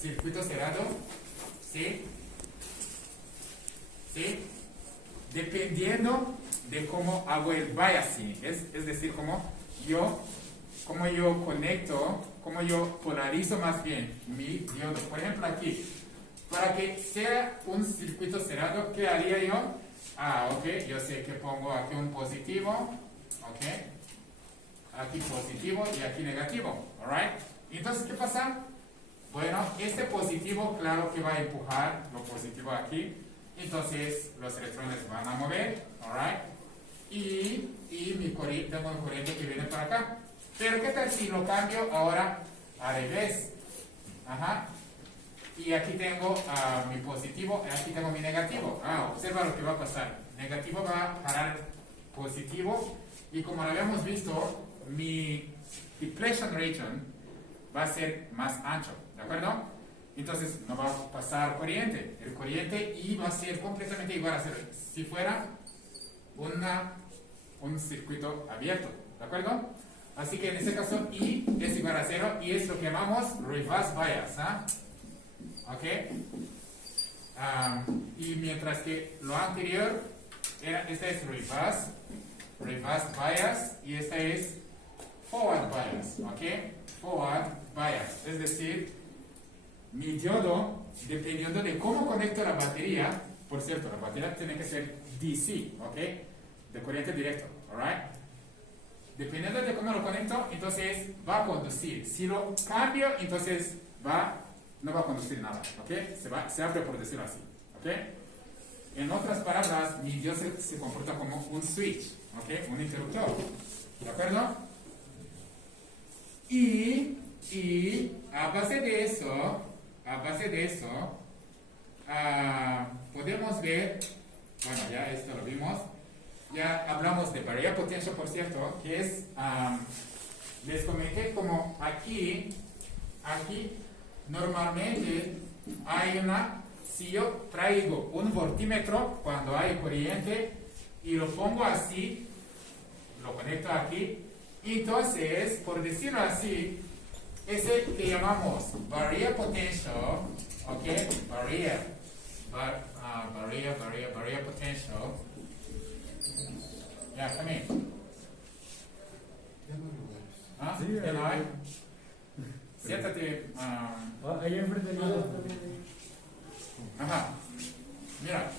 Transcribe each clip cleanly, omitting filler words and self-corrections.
circuito cerrado, ¿sí? ¿Sí? Dependiendo de cómo hago el biasing, es decir, cómo yo conecto, cómo yo polarizo más bien mi diodo. Por ejemplo, aquí, para que sea un circuito cerrado, ¿qué haría yo? Ok, yo sé que pongo aquí un positivo, ok, aquí positivo y aquí negativo, alright. Entonces, ¿qué pasa? Bueno, este positivo, claro que va a empujar lo positivo aquí, entonces los electrones van a mover, alright, y tengo un corriente que viene para acá. Pero ¿qué tal si lo cambio ahora al revés? Ajá. Y aquí tengo mi positivo y aquí tengo mi negativo. Observa lo que va a pasar. Negativo va a jalar positivo y como lo habíamos visto, mi depletion region va a ser más ancho, ¿de acuerdo? Entonces no va a pasar corriente. El corriente y va a ser completamente igual a cero. Si fuera un circuito abierto, ¿de acuerdo? Así que en este caso I es igual a cero y es lo que llamamos reverse bias, ¿ok? Y mientras que lo anterior esta es reverse bias y esta es forward bias, ¿ok? Forward bias, es decir, mi diodo, dependiendo de cómo conecto la batería, por cierto, la batería tiene que ser DC, ¿ok? De corriente directa, ¿alright? Dependiendo de cómo lo conecto, entonces va a conducir. Si lo cambio, entonces no va a conducir nada, ¿ok? Se abre por decirlo así, ¿ok? En otras palabras, mi diodo se comporta como un switch, ¿ok? Un interruptor, ¿de acuerdo? Y a base de eso, podemos ver, bueno, ya esto lo vimos, ya hablamos de barrier potential, por cierto, que es, les comenté como aquí normalmente hay si yo traigo un voltímetro cuando hay corriente y lo pongo así, lo conecto aquí, entonces, por decirlo así, ese que llamamos barrier potential, ok, barrier potential. Ya, come in. Sí, ¿Ya no hay? Siéntate. Ahí enfrente de nada. Ajá. Mira.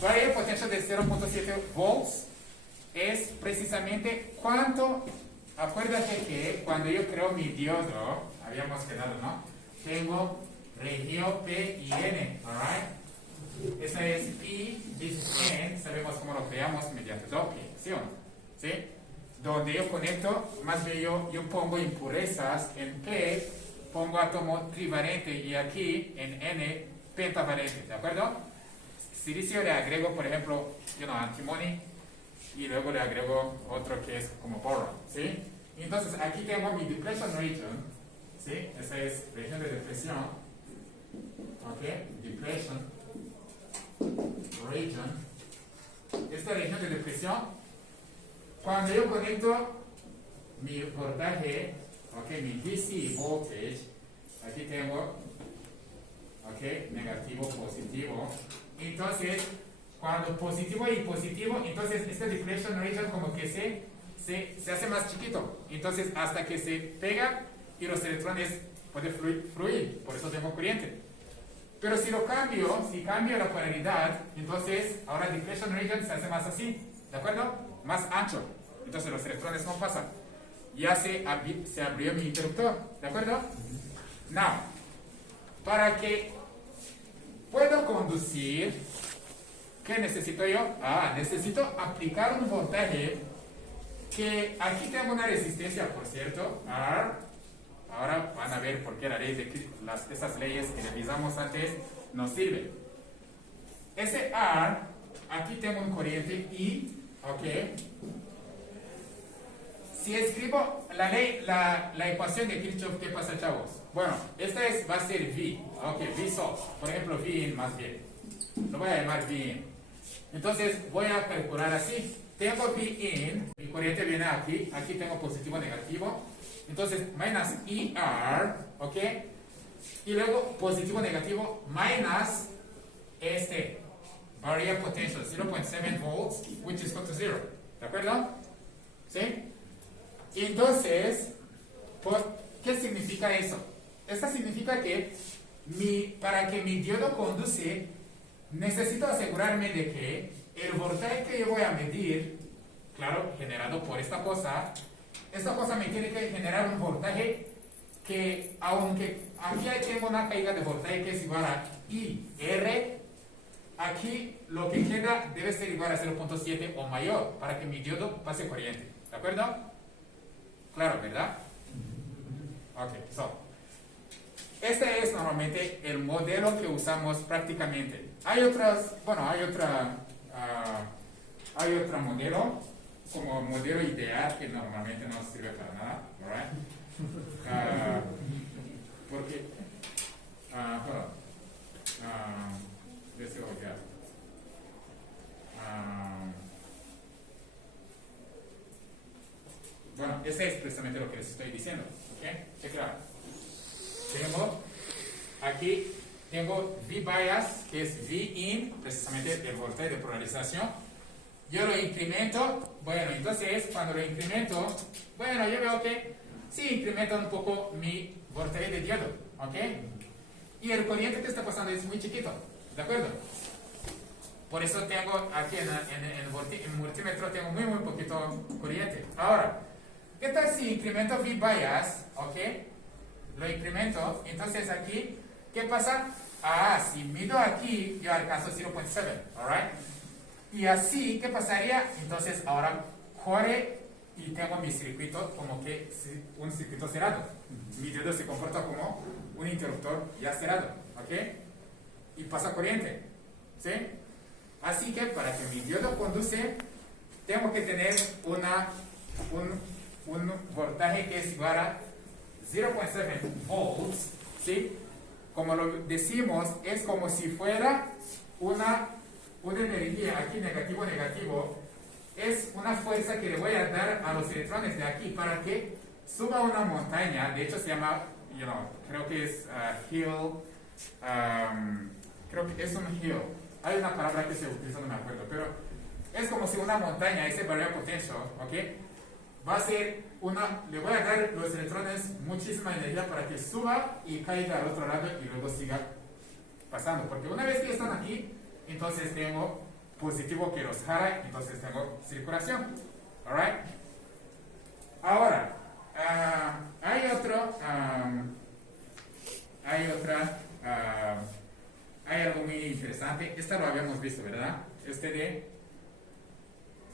Barrier potential de 0.7 volts es precisamente cuánto. Acuérdate que cuando yo creo mi diodo, habíamos quedado, ¿no? Tengo región P y N, alright? Esa es P, this is N, sabemos cómo lo creamos mediante Doppler, ¿sí o no? ¿Sí? Donde yo conecto, más bien yo pongo impurezas en P, pongo átomo trivalente y aquí en N pentavalente, ¿de acuerdo? Silicio le agrego, por ejemplo, antimony y luego le agrego otro que es como boron, ¿sí? Entonces aquí tengo mi depletion region, ¿sí? Esa es región de depresión, ¿ok? Depletion region. Esta región de depresión, cuando yo conecto mi voltaje, ok, mi DC voltage, aquí tengo, ok, negativo, positivo. Entonces, cuando positivo y positivo, entonces esta depletion region como que se hace más chiquito. Entonces, hasta que se pega y los electrones pueden fluir. Por eso tengo corriente. Pero si lo cambio, si cambio la polaridad, entonces ahora el depletion region se hace más así, ¿de acuerdo? Más ancho. Entonces los electrones no pasan. Ya se abrió mi interruptor, ¿de acuerdo? Now, para que pueda conducir, ¿qué necesito yo? Necesito aplicar un voltaje que aquí tengo una resistencia, por cierto, R. Ahora van a ver por qué la ley esas leyes que revisamos antes nos sirven. Ese R, aquí tengo un corriente I, ok. Si escribo la ecuación de Kirchhoff, ¿qué pasa, chavos? Bueno, esta va a ser V, ok, V source, por ejemplo, V in más bien. Lo voy a llamar V in. Entonces voy a calcular así. Tengo V in, mi corriente viene aquí tengo positivo, negativo. Entonces, minus ER, ¿ok? Y luego positivo, negativo, minus este barrier potential 0.7 volts, which is equal to 0. ¿De acuerdo? ¿Sí? Entonces, ¿qué significa eso? Esto significa que para que mi diodo conduce, necesito asegurarme de que el voltaje que yo voy a medir, claro, generado por esta cosa me tiene que generar un voltaje que, aunque aquí tengo una caída de voltaje que es igual a IR, aquí lo que queda debe ser igual a 0.7 o mayor para que mi diodo pase corriente. ¿De acuerdo? Claro, ¿verdad? Ok, este es normalmente el modelo que usamos prácticamente. Hay otro modelo, como modelo ideal, que normalmente no sirve para nada, ¿right? Porque, let's go again. Bueno, ese es precisamente lo que les estoy diciendo, ¿ok? Check it out. Tengo V-bias, que es V-in, precisamente el voltaje de polarización. Yo lo incremento, bueno, entonces cuando lo incremento, bueno, yo veo que sí incrementa un poco mi voltaje de diodo, ¿ok? Y el corriente que está pasando es muy chiquito, ¿de acuerdo? Por eso tengo aquí en el multímetro tengo muy poquito corriente. Ahora, ¿qué tal si incremento V-bias, ok? Lo incremento, entonces aquí, ¿qué pasa? Si mido aquí, yo alcanzo 0.7, ¿alright? Y así, ¿qué pasaría? Entonces ahora corre y tengo mi circuito como que un circuito cerrado. Mi diodo se comporta como un interruptor ya cerrado, ¿ok? Y pasa corriente, ¿sí? Así que para que mi diodo conduce, tengo que tener un voltaje que es igual a 0.7 volts, ¿sí? Como lo decimos, es como si fuera una energía, aquí negativo, es una fuerza que le voy a dar a los electrones de aquí para que suba una montaña. De hecho se llama, creo que es hill, creo que es un hill. Hay una palabra que se utiliza, no me acuerdo, pero es como si una montaña, ese barrier potential, ¿ok? Va a ser le voy a dar los electrones muchísima energía para que suba y caiga al otro lado y luego siga pasando. Porque una vez que están aquí, entonces tengo positivo que los jala, entonces tengo circulación. Alright. Ahora, hay algo muy interesante. Esta lo habíamos visto, ¿verdad?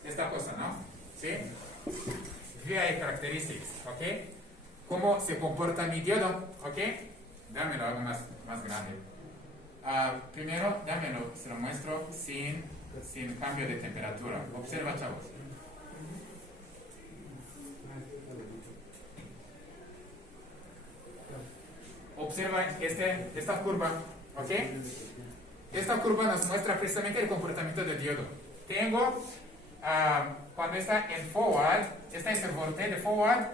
Esta cosa, ¿no? ¿Sí? VI characteristics, ¿ok? ¿Cómo se comporta mi diodo? ¿Ok? Dámelo algo más grande. Primero, dámelo, se lo muestro sin cambio de temperatura. Observa, chavos. Observa esta curva, ¿ok? Esta curva nos muestra precisamente el comportamiento del diodo. Tengo, cuando está en forward, esta es el voltaje de forward,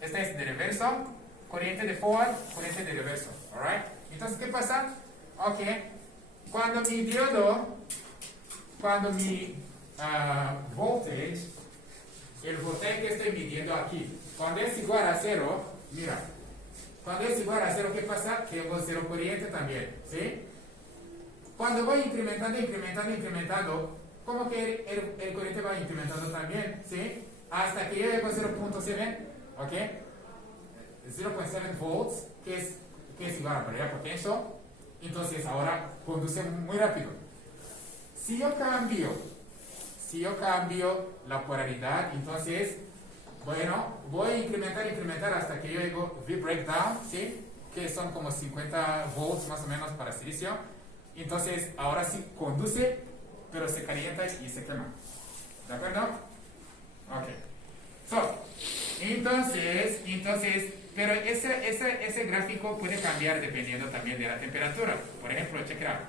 esta es de reverso, corriente de forward, corriente de reverso, alright? Entonces, ¿qué pasa? Ok, cuando mi voltage, el voltaje que estoy midiendo aquí, cuando es igual a 0, mira, cuando es igual a 0, ¿qué pasa? Tengo 0 corriente también, ¿sí? Cuando voy incrementando, como que el corriente va incrementando también, ¿sí? Hasta que llegue a 0.7, ¿ok? 0.7 volts, que es igual a barrier potential. Entonces ahora conduce muy rápido. Si yo cambio la polaridad, entonces, bueno, voy a incrementar hasta que yo llego V breakdown, ¿sí? Que son como 50 volts más o menos para silicio. Entonces ahora sí conduce, pero se calienta y se quema. ¿De acuerdo? Ok. Entonces, pero ese gráfico puede cambiar dependiendo también de la temperatura. Por ejemplo, check it out.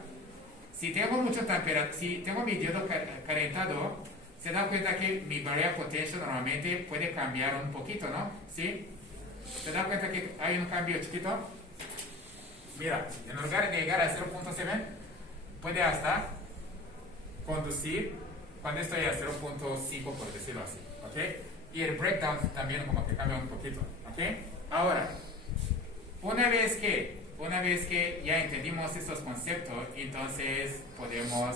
Si tengo mi diodo calentado, se dan cuenta que mi barrier potential normalmente puede cambiar un poquito, ¿no? ¿Sí? ¿Se dan cuenta que hay un cambio chiquito? mira, en lugar de llegar a 0.7, puede hasta conducir cuando estoy a 0.5, por decirlo así, ¿ok? Y el breakdown también como que cambia un poquito, ¿ok? Ahora, una vez que ya entendimos estos conceptos, entonces podemos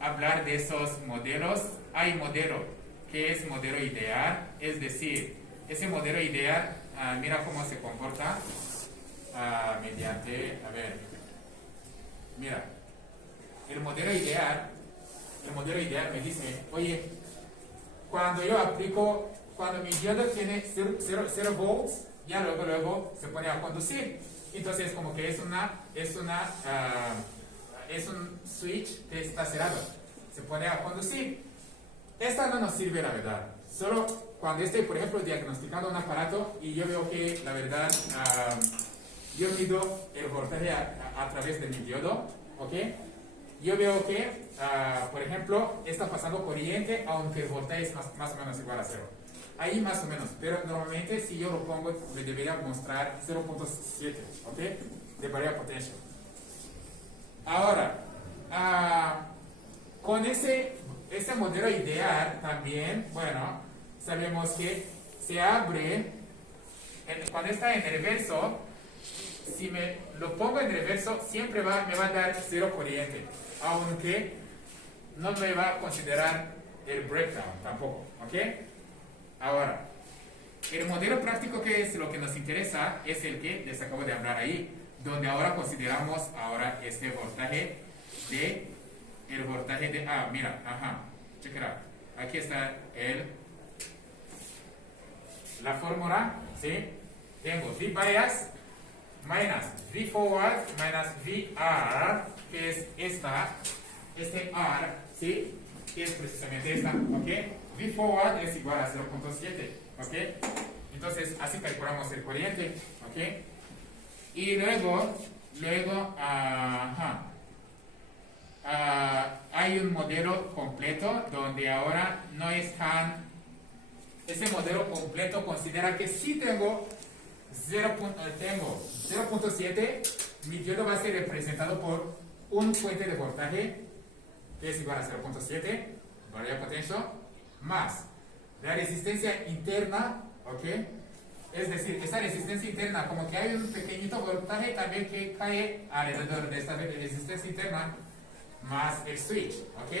hablar de esos modelos. Hay modelo que es modelo ideal, es decir, ese modelo ideal, mira cómo se comporta mediante, a ver, mira, el modelo ideal me dice, oye, cuando mi diodo tiene 0 volts, ya luego se pone a conducir. Entonces como que es un switch que está cerrado, se pone a conducir. Esta no nos sirve, la verdad. Solo cuando estoy, por ejemplo, diagnosticando un aparato y yo veo que, la verdad, yo mido el voltaje a través de mi diodo, ¿ok? Yo veo que, por ejemplo, está pasando corriente, aunque el voltaje es más o menos igual a 0. Ahí más o menos, pero normalmente si yo lo pongo, me debería mostrar 0.7, ¿ok? De barrier potential. Ahora, con ese modelo ideal también, bueno, sabemos que se abre, cuando está en reverso, si me lo pongo en reverso, siempre me va a dar 0 corriente, aunque no me va a considerar el breakdown tampoco, ¿ok? Ahora, el modelo práctico que es lo que nos interesa es el que les acabo de hablar ahí, donde ahora consideramos ahora este voltaje mira, check it out. Aquí está la fórmula, ¿sí? Tengo V bias minus V forward minus VR, que es este R, ¿sí? Que es precisamente esta, ¿ok? V forward es igual a 0.7, ¿ok? Entonces, así calculamos el corriente, ¿ok? Y luego, hay un modelo completo donde ahora no es tan... Ese modelo completo considera que si tengo 0.7, mi diodo va a ser representado por un fuente de voltaje que es igual a 0.7, barrier potential, más la resistencia interna, ¿ok? Es decir, esa resistencia interna, como que hay un pequeñito voltaje también que cae alrededor de esta resistencia interna, más el switch, ¿ok?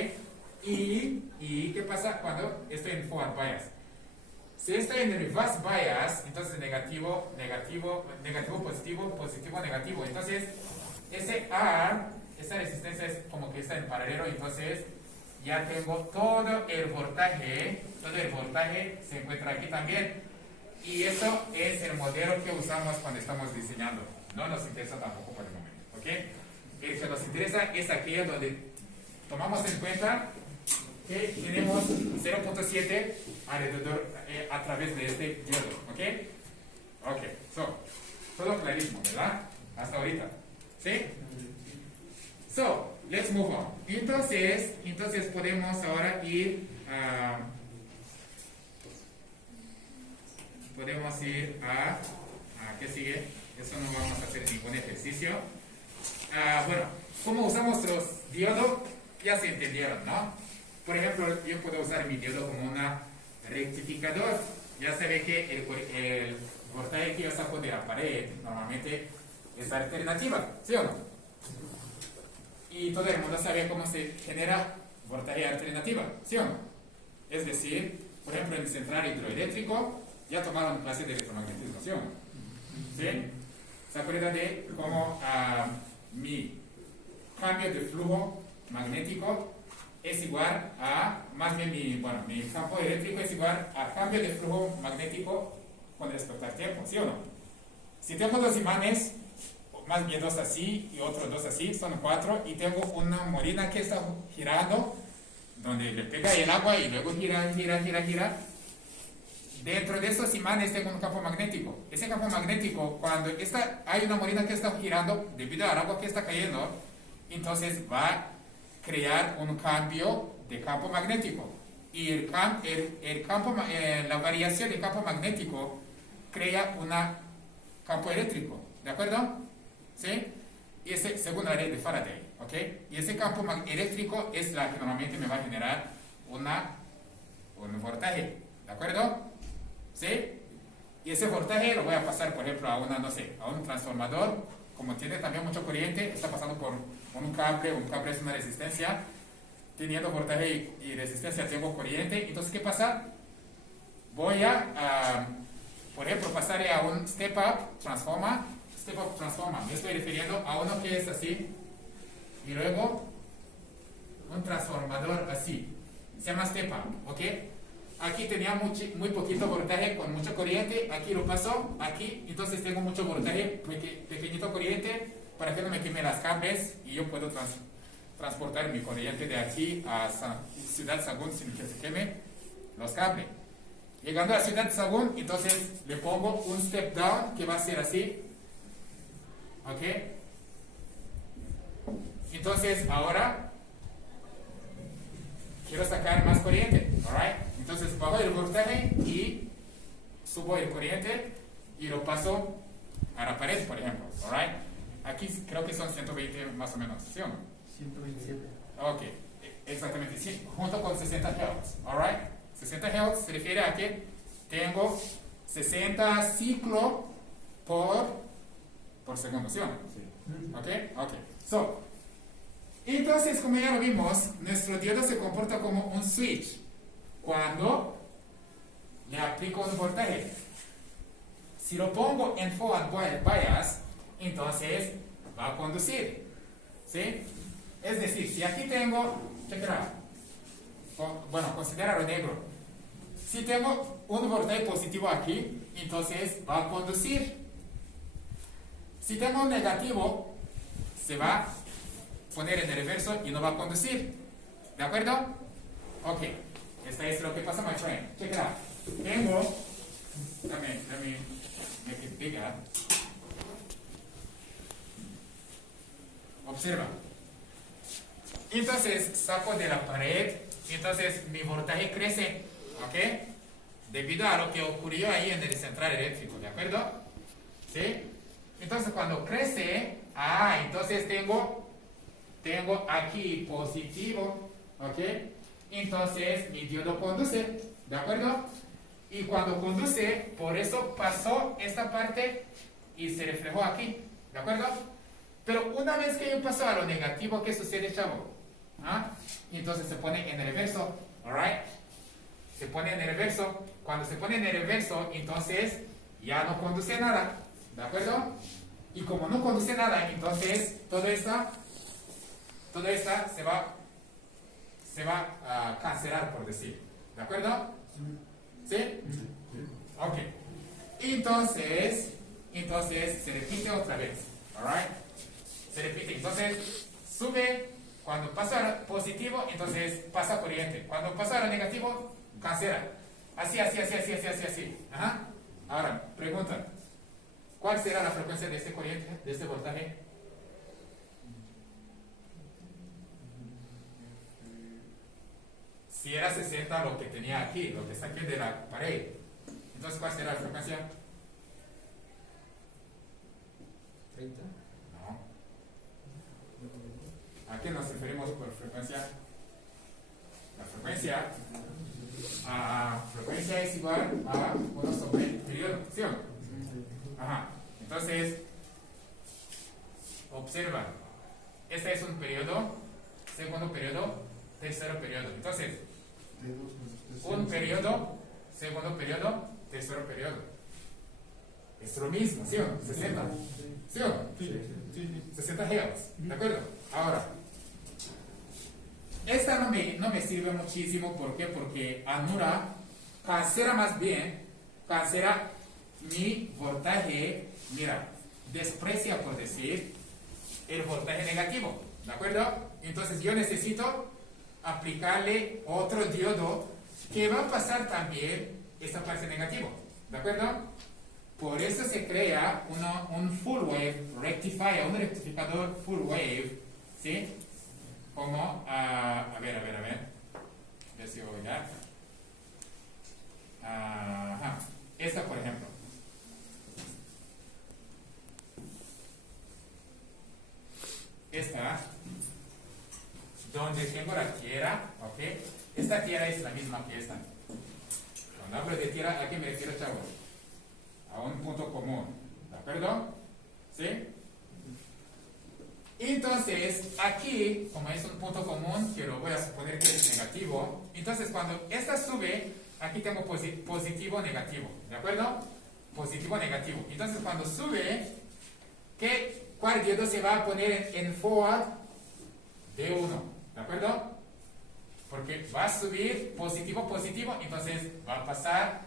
Y ¿qué pasa cuando estoy en forward bias? Si estoy en reverse bias, entonces negativo, positivo, positivo, negativo. Entonces, ese R, esa resistencia es como que está en paralelo, entonces ya tengo todo el voltaje se encuentra aquí también. Y eso es el modelo que usamos cuando estamos diseñando. No nos interesa tampoco por el momento, ¿ok? El que nos interesa es aquello donde tomamos en cuenta que tenemos 0.7 alrededor a través de este diodo, ¿ok? Ok, todo clarísimo, ¿verdad? Hasta ahorita, ¿sí? So, let's move on. Entonces podemos ahora ir a ¿qué sigue? Eso no vamos a hacer ningún ejercicio. Bueno, ¿cómo usamos los diodos? Ya se entendieron, ¿no? Por ejemplo, yo puedo usar mi diodo como una rectificador. Ya sabe que el voltaje que yo saco de la pared normalmente es alternativa, ¿sí o no? Y todo el mundo sabe cómo se genera voltaje alternativa, ¿sí o no? Es decir, por ejemplo, en el central hidroeléctrico ya tomaron clase de electromagnetismo, ¿sí o no? ¿Sí? ¿Se acuerdan de cómo mi cambio de flujo magnético es igual a, más bien mi campo eléctrico es igual a cambio de flujo magnético con respecto al tiempo, ¿sí o no? Si tengo dos imanes, más bien dos así y otros dos así, son 4, y tengo una molina que está girando, donde le pega el agua y luego gira. Dentro de esos imanes tengo un campo magnético. Ese campo magnético, cuando hay una molina que está girando, debido al agua que está cayendo, entonces va a crear un cambio de campo magnético. Y la variación de campo magnético crea campo eléctrico, ¿de acuerdo? ¿Sí? Y ese, según la ley de Faraday, ¿ok? Y ese campo eléctrico es la que normalmente me va a generar un voltaje, ¿de acuerdo? ¿Sí? Y ese voltaje lo voy a pasar, por ejemplo, a no sé, a un transformador, como tiene también mucho corriente, está pasando por un cable es una resistencia, teniendo voltaje y resistencia tengo corriente, entonces ¿qué pasa? Voy a por ejemplo, pasaré a un step up transformer, me estoy refiriendo a uno que es así, y luego un transformador así, se llama step up, ¿ok? Aquí tenía muy poquito voltaje con mucha corriente, aquí lo paso, aquí, entonces tengo mucho voltaje, pequeñito corriente, para que no me queme las cables y yo puedo transportar mi corriente de aquí a Ciudad Sagún sin que se queme los cables. Llegando a Ciudad Sagún, entonces le pongo un step down que va a ser así, ¿ok? Entonces ahora quiero sacar más corriente, ¿alright? Entonces bajo el voltaje y subo el corriente y lo paso a la pared, por ejemplo, ¿alright? Aquí creo que son 120 más o menos, ¿sí o no? 127. Ok, exactamente, sí, junto con 60 Hz, ¿alright? 60 Hz se refiere a que tengo 60 ciclos por segundo, ¿sí o no? Sí. ¿Ok? Ok. So, entonces, como ya lo vimos, nuestro diodo se comporta como un switch cuando le aplico un voltaje. Si lo pongo en forward bias, entonces va a conducir. ¿Sí? Es decir, si aquí tengo, check it out. Bueno, considéralo negro. Si tengo un voltaje positivo aquí, entonces va a conducir. Si tengo un negativo, se va a poner en el reverso y no va a conducir. ¿De acuerdo? Ok. Esto es lo que pasa, my friend. Check it out. Tengo, let me make it bigger. Observa. Entonces saco de la pared, entonces mi voltaje crece, ¿ok? Debido a lo que ocurrió ahí en el central eléctrico, ¿de acuerdo? ¿Sí? Entonces cuando crece, entonces tengo aquí positivo, ¿ok? Entonces mi diodo conduce, ¿de acuerdo? Y cuando conduce, por eso pasó esta parte y se reflejó aquí, ¿de acuerdo? Pero una vez que yo paso a lo negativo, ¿qué sucede, chavo? Entonces se pone en el reverso, ¿alright? Se pone en el reverso. Cuando se pone en el reverso, entonces ya no conduce nada, ¿de acuerdo? Y como no conduce nada, entonces todo esta se va a cancelar, por decir, ¿de acuerdo? ¿Sí? Ok. Entonces se repite otra vez, ¿alright? Se repite, entonces sube, cuando pasa a positivo, entonces pasa corriente, cuando pasa a negativo, cancela, así. Ajá. Ahora, pregunta, ¿cuál será la frecuencia de este corriente, de este voltaje? Si era 60 lo que tenía aquí, lo que saqué de la pared, entonces ¿cuál será la frecuencia? 30. ¿A qué nos referimos por frecuencia? La frecuencia es igual a 1 sobre periodo, ¿sí o no? Ajá. Entonces, observa. Este es un periodo, segundo periodo, tercer periodo. Entonces, un periodo, segundo periodo, tercer periodo. Es lo mismo, ¿sí o no? 60. ¿Sí o no? Sí. 60 Hz, ¿de acuerdo? Ahora, esta no me sirve muchísimo, ¿por qué? Porque anula, cancela mi voltaje, mira, desprecia, por decir, el voltaje negativo, ¿de acuerdo? Entonces yo necesito aplicarle otro diodo que va a pasar también esta parte negativa, ¿de acuerdo? Por eso se crea un full wave rectifier, un rectificador full wave, ¿sí? Como, a ver, si voy ya. Esta, por ejemplo. esta, donde tengo la tierra, ¿ok? Esta tierra es la misma que esta. Cuando hablo de tierra, ¿a qué me refiero, chavos? A un punto común, ¿de acuerdo? ¿Sí? Entonces, aquí, como es un punto común, que lo voy a suponer que es negativo, entonces cuando esta sube, aquí tengo positivo, negativo, ¿de acuerdo? Positivo, negativo. Entonces, cuando sube, ¿cuál diodo se va a poner en forward? D1, ¿de acuerdo? Porque va a subir positivo, positivo, entonces va a pasar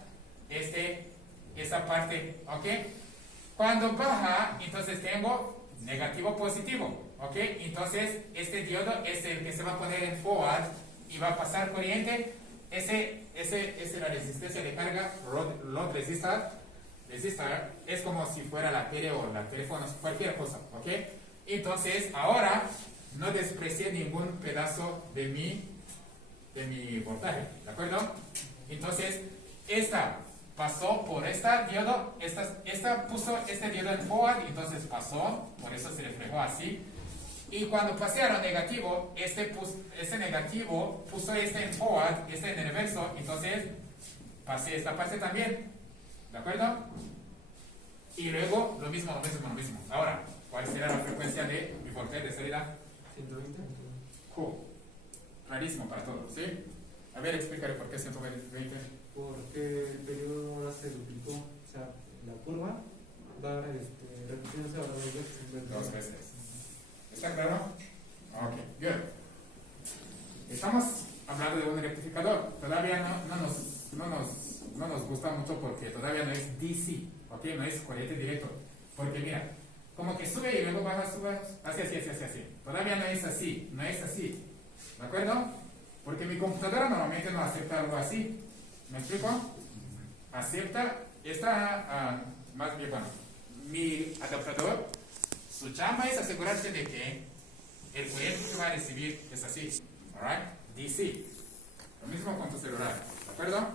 esa parte, ¿ok? Cuando baja, entonces tengo negativo, positivo, ¿ok? Entonces este diodo es el que se va a poner en forward y va a pasar corriente. Ese es la resistencia de carga, load resistor, es como si fuera la tele o la teléfono, cualquier cosa, ¿ok? Entonces ahora no desprecié ningún pedazo de mi voltaje, ¿de acuerdo? Entonces, esta pasó por esta diodo, esta puso este diodo en forward, entonces pasó, por eso se reflejó así. Y cuando pasé a lo negativo, este negativo puso este en forward, este en el reverso, entonces pasé esta parte también, ¿de acuerdo? Y luego lo mismo. Ahora, ¿cuál será la frecuencia de mi voltaje de salida? 120. Cool. Clarísimo para todos, ¿sí? A ver, explícale por qué 120. Porque el periodo ahora se duplicó. O sea, la curva va repitiéndose ahora Dos veces. ¿Está claro? Ok, good. Estamos hablando de un rectificador. Todavía no nos gusta mucho porque todavía no es DC, ¿ok? No es corriente directo. Porque mira, como que sube y luego baja, sube, así. Todavía no es así. ¿De acuerdo? Porque mi computadora normalmente no acepta algo así. ¿Me explico? Acepta más bien, bueno, mi adaptador, su chamba es asegurarse de que el corriente que va a recibir es así. ¿Alright? DC. Lo mismo con tu celular. ¿De acuerdo?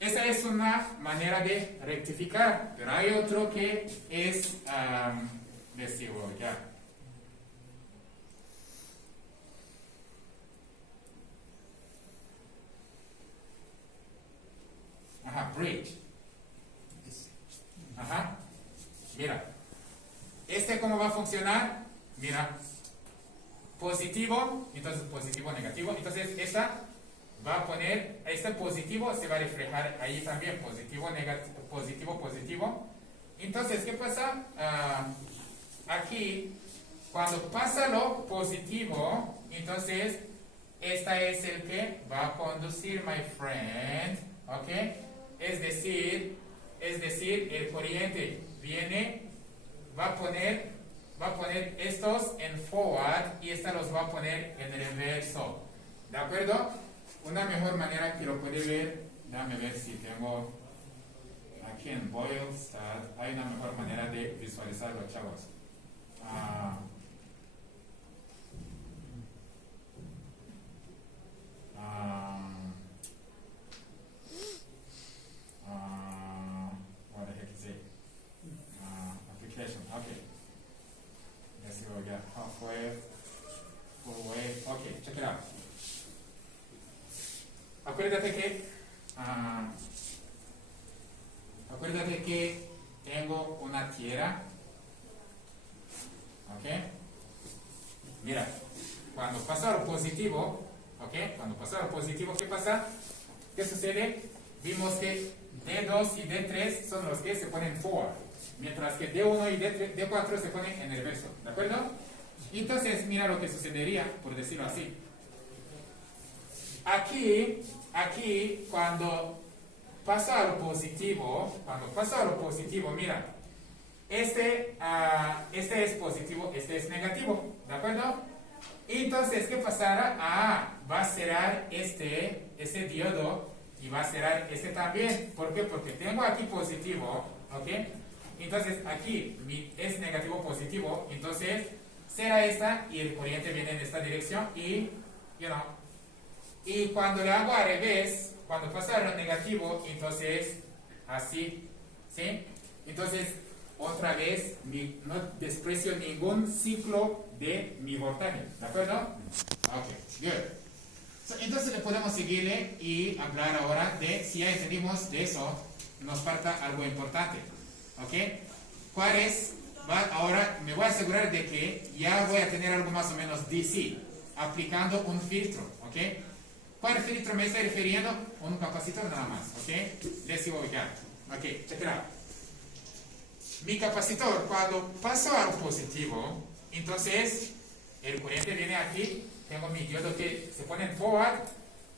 Esa es una manera de rectificar, pero hay otro que es, decimos ya. Ajá, bridge. Ajá. Mira. ¿Cómo va a funcionar? Mira. Positivo, entonces positivo, negativo. Entonces esta va a poner, este positivo se va a reflejar ahí también. Positivo, negativo, positivo. Entonces, ¿qué pasa? Aquí, cuando pasa lo positivo, entonces esta es el que va a conducir, my friend. ¿Ok? Es decir, el corriente viene, va a poner estos en forward y esta los va a poner en reverso. ¿De acuerdo? Una mejor manera que lo puede ver, déjame ver si tengo aquí en Boylestad, hay una mejor manera de visualizarlo, chavos. What the heck is it? Application. Okay. Let's go get half wave, full wave. Okay, check it out. Acuérdate que tengo una tierra. Ok. Mira, cuando pasa lo positivo, ok, ¿qué pasa? ¿Qué sucede? Vimos que D2 y D3 son los que se ponen forward, mientras que D1 y D4 se ponen en el reverso, ¿de acuerdo? Entonces, mira lo que sucedería, por decirlo así. Aquí, cuando pasa a lo positivo, mira, este es positivo, este es negativo, ¿de acuerdo? Entonces, ¿qué pasará? Va a cerrar este diodo y va a cerrar este también. ¿Por qué? Porque tengo aquí positivo, ¿ok? Entonces, aquí es negativo positivo, entonces cierra esta y el corriente viene en esta dirección y, y cuando le hago al revés, cuando pasa a lo negativo, entonces así, ¿sí? Entonces, otra vez no desprecio ningún ciclo de mi voltaje. ¿De acuerdo? Ok, good. Entonces le podemos seguirle y hablar ahora de, si ya entendimos de eso, nos falta algo importante. ¿Ok? ¿Cuál es? Ahora me voy a asegurar de que ya voy a tener algo más o menos DC, aplicando un filtro. ¿Ok? ¿Cuál filtro me estoy refiriendo? Un capacitor nada más. ¿Ok? Let's see what we got. Ok, check it out. Mi capacitor, cuando paso al positivo, entonces el corriente viene aquí. Tengo mi diodo que se pone en forward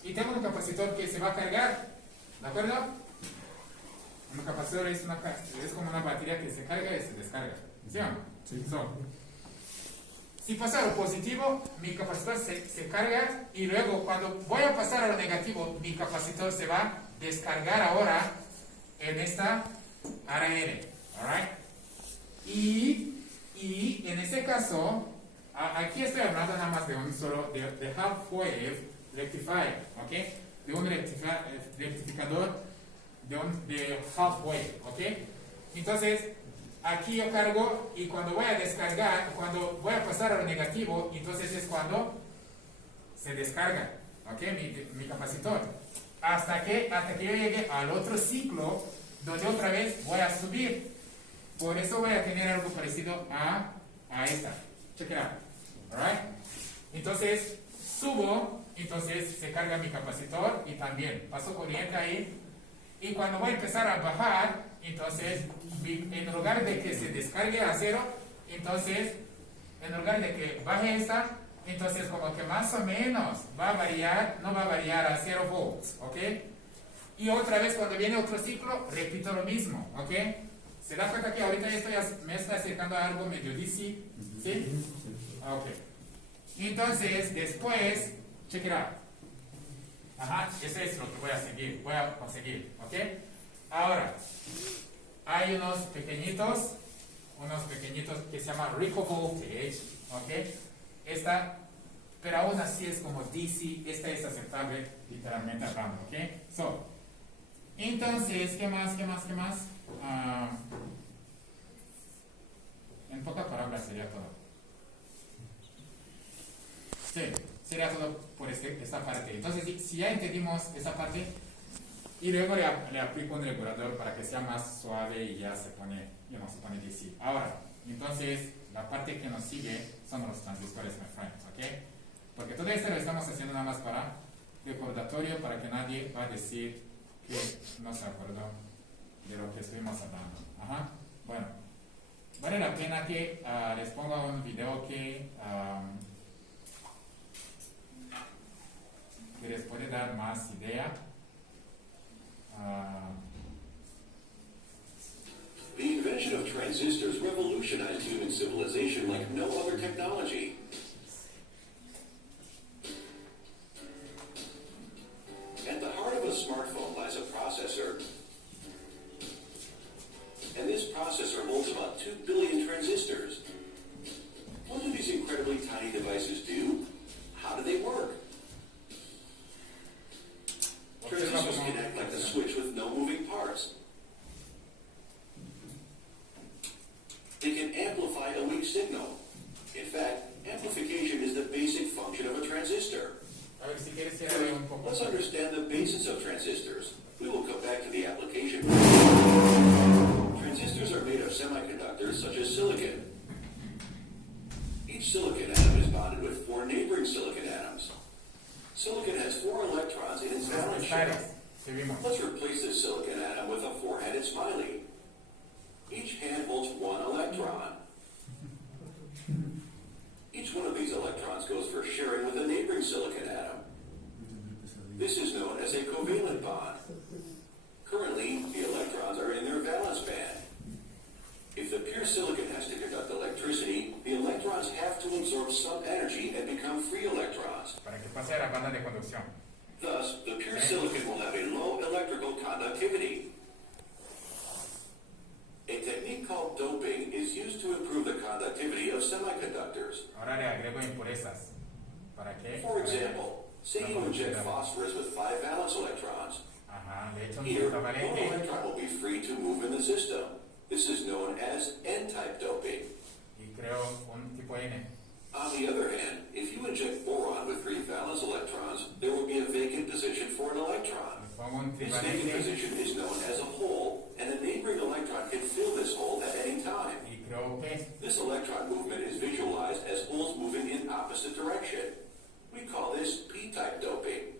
y tengo un capacitor que se va a cargar. ¿De acuerdo? Un capacitor es como una batería que se carga y se descarga. ¿Sí o no? Sí. Si pasa a lo positivo, mi capacitor se carga y luego cuando voy a pasar a lo negativo, mi capacitor se va a descargar ahora en esta área N. Alright? Y en este caso, aquí estoy hablando nada más de un solo, de half wave rectifier, ¿ok? De un rectificador de half wave, ¿ok? Entonces, aquí yo cargo y cuando voy a descargar, cuando voy a pasar a lo negativo, entonces es cuando se descarga, ¿ok? Mi capacitor. Hasta que yo llegue al otro ciclo, donde otra vez voy a subir. Por eso voy a tener algo parecido a esta. Check it out. Alright? Entonces, subo, entonces se carga mi capacitor y también paso corriente ahí. Y cuando voy a empezar a bajar, entonces, en lugar de que se descargue a cero, entonces, en lugar de que baje esta, entonces como que más o menos va a variar, no va a variar a 0 volts, ¿ok? Y otra vez cuando viene otro ciclo, repito lo mismo, ¿ok? ¿Se da cuenta que ahorita me está acercando a algo medio DC? ¿Sí? Ok. Entonces, después, check it out. Ajá, ese es lo que voy a conseguir, ¿ok? Ahora, hay unos pequeñitos que se llama Rico Voltage, ¿ok? Pero aún así es como DC, esta es aceptable, literalmente hablando, ¿ok? Entonces, ¿qué más? En pocas palabras sería todo. Sí, sería todo por esta parte. Entonces, si ya entendimos esta parte, y luego le aplico un regulador para que sea más suave y ya se pone DC. Ahora, entonces, la parte que nos sigue son los transistores, my friends, ¿ok? Porque todo esto lo estamos haciendo nada más para recordatorio, para que nadie va a decir que no se acordó de lo que estuvimos hablando. Ajá. Bueno, vale la pena que les ponga un video que les puede dar más idea. The invention of transistors revolutionized human civilization like no other technology. At the heart of a smartphone lies a processor. And this processor holds about 2 billion transistors. What do these incredibly tiny devices do? How do they work? Transistors can act like a switch with no moving parts. They can amplify a weak signal. In fact, amplification is the basic function of a transistor. Let's understand the basis of transistors. We will come back to the application. Transistors are made of semiconductors such as silicon. Each silicon atom is bonded with 4 neighboring silicon atoms. Silicon has 4 electrons in its valence shell. Let's replace this silicon atom with a 4-handed smiley. Each hand holds 1 electron. Each one of these electrons goes for sharing with a neighboring silicon atom. This is known as a covalent bond. Currently, the electrons are in their valence band. If the pure silicon has to conduct electricity, the electrons have to absorb some energy and become free electrons. Para que pase a la banda de conducción. Thus, the pure silicon will have a low electrical conductivity. A technique called doping is used to improve the conductivity of semiconductors. Ahora le agrego impurezas. ¿Para qué? For example, say you inject phosphorus with 5 valence electrons. Ajá, le echo un Here, covalente. 1 electron will be free to move in the system. This is known as N-type doping. y creo un tipo N. On the other hand, if you inject boron with 3 valence electrons, there will be a vacant position for an electron. Le pongo un This vacant trivalente position is known as a hole, and a neighboring electron can fill this hole at any time. y creo P. This electron movement is visualized as holes moving in opposite direction. We call this p-type doping.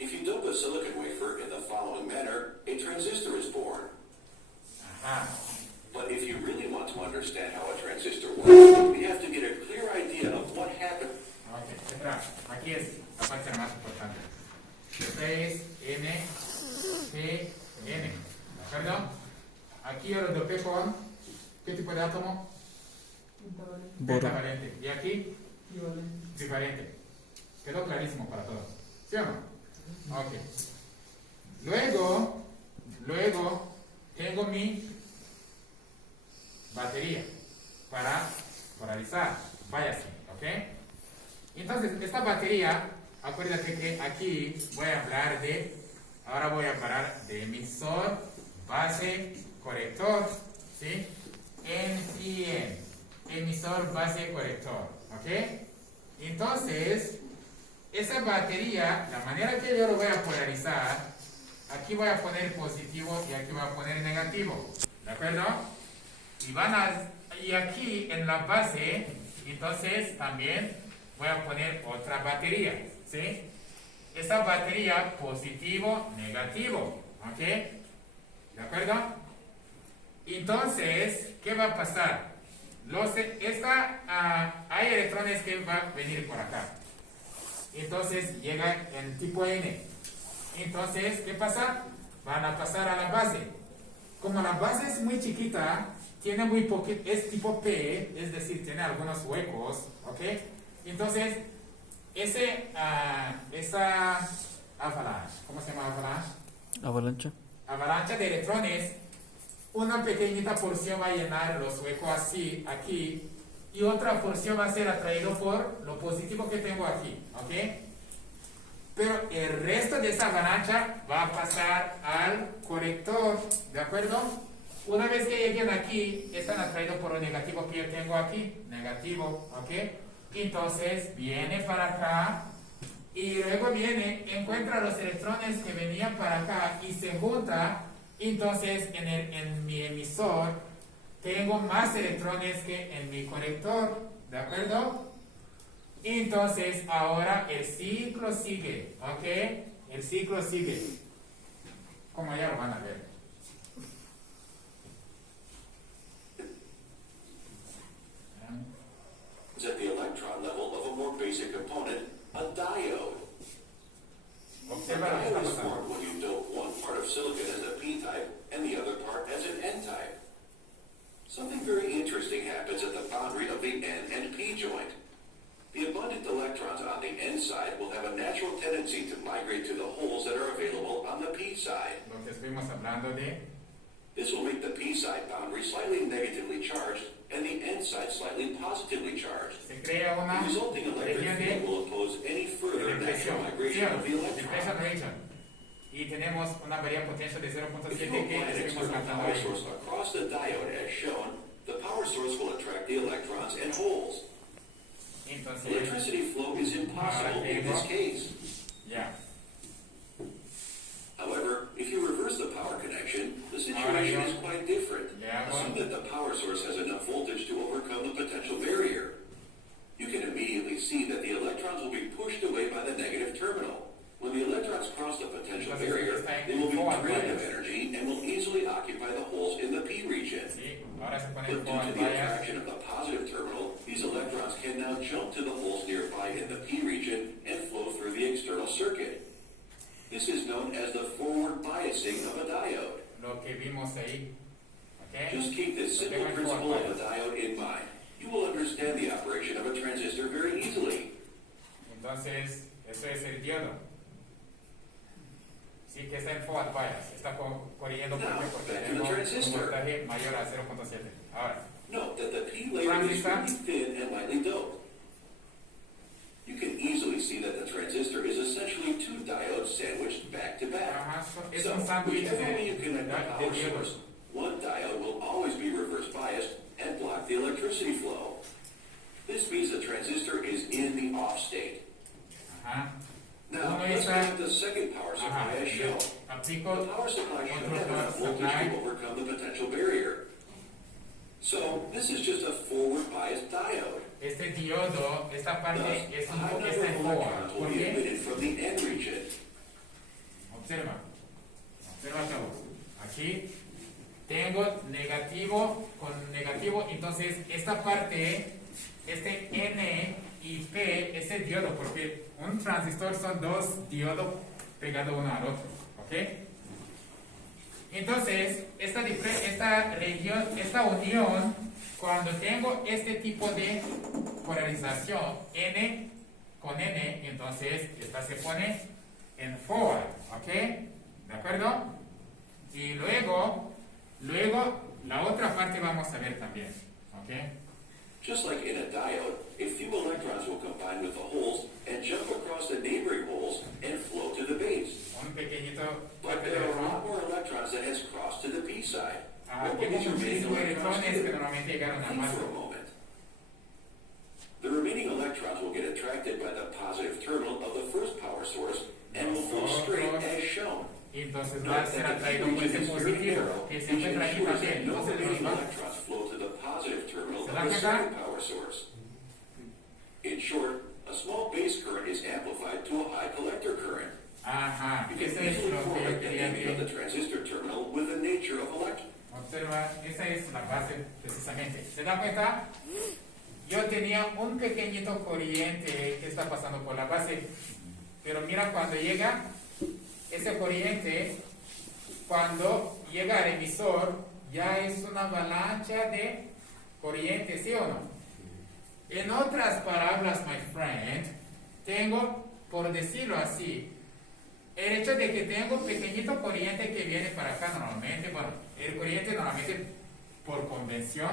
If you dope a silicon wafer in the following manner, a transistor is born. Ajá. But if you really want to understand how a transistor works, we have to get a clear idea of what happened. Ok, espera, aquí es la parte más importante. Esta es N, P, N. ¿De acuerdo? Aquí yo lo dopé con ¿qué tipo de átomo? Boro. Pentavalente. Y aquí, trivalente. Quedó clarísimo para todos. ¿Sí o no? Ok. Luego tengo mi batería para polarizar. Vaya así, ¿ok? Entonces, esta batería, acuérdate que aquí ahora voy a hablar de emisor, base, colector, ¿sí? NPN, emisor, base, colector, ¿ok? Entonces, esa batería, la manera que yo lo voy a polarizar, aquí voy a poner positivo y aquí voy a poner negativo, ¿de acuerdo? Y aquí en la base, entonces también voy a poner otra batería, ¿sí? Esta batería positivo, negativo, ¿ok? ¿De acuerdo? Entonces, ¿qué va a pasar? Hay electrones que van a venir por acá. Entonces llega el tipo N. Entonces, ¿qué pasa? Van a pasar a la base. Como la base es muy chiquita, tiene muy poquito, es tipo P, es decir, tiene algunos huecos, ¿ok? Entonces, esa avalanche, ¿cómo se llama avalanche? Avalancha. Avalancha de electrones, una pequeñita porción va a llenar los huecos así, aquí, y otra porción va a ser atraído por lo positivo que tengo aquí, ¿ok? Pero el resto de esa avalancha va a pasar al colector, ¿de acuerdo? Una vez que lleguen aquí, están atraídos por lo negativo que yo tengo aquí, negativo, ¿ok? Entonces viene para acá y luego viene, encuentra los electrones que venían para acá y se junta. Entonces en mi emisor tengo más electrones que en mi colector, ¿de acuerdo? Entonces ahora el ciclo sigue, ¿ok? El ciclo sigue, como ya lo van a ver. At the electron level of a more basic component, a diode. A Observa lo que está diode is pasando. formed when you dope one part of silicon as a p-type and the other part as an n-type. Something very interesting happens at the boundary of the N and P joint. The abundant electrons on the N side will have a natural tendency to migrate to the holes that are available on the P side. Lo que estuvimos hablando de This will make the P side boundary slightly negatively charged and the N side slightly positively charged. se crea una The resulting electric región field de will oppose any further natural depresión, migration of the depression electron. region. Y tenemos una variable potencial de If 0.7 you que apply an estuvimos external calculando power ahí. source across the diode as shown, the power source will attract the electrons and holes. Entonces, Electricity flow is impossible in this case. ya. However, if you reverse the power connection, the situation is quite different. Assume that the power source has enough voltage to overcome the potential barrier. You can immediately see that the electrons will be pushed away by the negative terminal. When the electrons cross the potential barrier, they will be drained of energy and will easily occupy the holes in the P region. Sí, ahora se pone But due to the attraction of the positive terminal, these electrons can now jump to the holes nearby in the P region and flow through the external circuit. This is known as the forward biasing of a diode. lo que vimos ahí. ¿Ok? Just keep this simple principle of a diode in mind. You will understand the operation of a transistor very easily. Entonces, eso es el diodo. Sí, que está en forward bias. Está corriendo por Now, porque back to the tenemos un transistor. voltaje mayor a 0.7. Ahora, Note that the P layer is Transistor. really thin and lightly doped. You can easily clearly see that the transistor is essentially two diodes sandwiched back to back. Ajá, es So, un sándwich whichever way you connect the de power diodos. source, one diode will always be reverse biased and block the electricity flow. This means the transistor is in the off state. Ajá. Now, Uno let's está- connect the second power supply Ajá. as shown. Aplico The power supply should otro have enough power voltage supply. to overcome the potential barrier. So, this is just a forward biased diode. este diodo, esta Thus, parte es a un high poco number of forward. electrons will ¿Por be qué? emitted from the N region. Observa todos. Aquí tengo negativo con negativo, entonces esta parte, este N y P, este diodo, porque un transistor son dos diodos pegados uno al otro, ¿ok? Entonces, esta región, esta unión, cuando tengo este tipo de polarización, N con N, entonces esta se pone en forward, ¿ok? ¿De acuerdo? Y luego la otra parte vamos a ver también, ¿ok? Just like in a diode, a few electrons will combine with the holes and jump across the neighboring holes and flow to the base. Un pequeñito But parte there de are a lot more electrons that has crossed to the P side. What will tengo these remaining muchísimos electrons electrones que do? normalmente llegaron a Think más. for a moment. The remaining electrons will get attracted by the positive terminal of the first power source and will flow straight as shown. Y entonces va a Note ser that the atraído P por region ese is very positivo narrow, que which se encuentra aquí ensures también. that no Entonces remaining nos va. electrons flow to the positive terminal ¿Se of dan the cuenta? second power source. In short, a small base current is amplified to a high collector current. Ajá, You can eso es easily lo que yo correlate the quería ending of ver. the transistor terminal with the nature of electron. Observa, esa es la base precisamente. ¿Se da cuenta? Yo tenía un pequeñito corriente que está pasando por la base, pero mira cuando llega ese corriente, cuando llega al emisor, ya es una avalancha de corriente, ¿sí o no? En otras palabras, my friend, tengo, por decirlo así, el hecho de que tengo un pequeñito corriente que viene para acá normalmente, bueno, el corriente normalmente por convención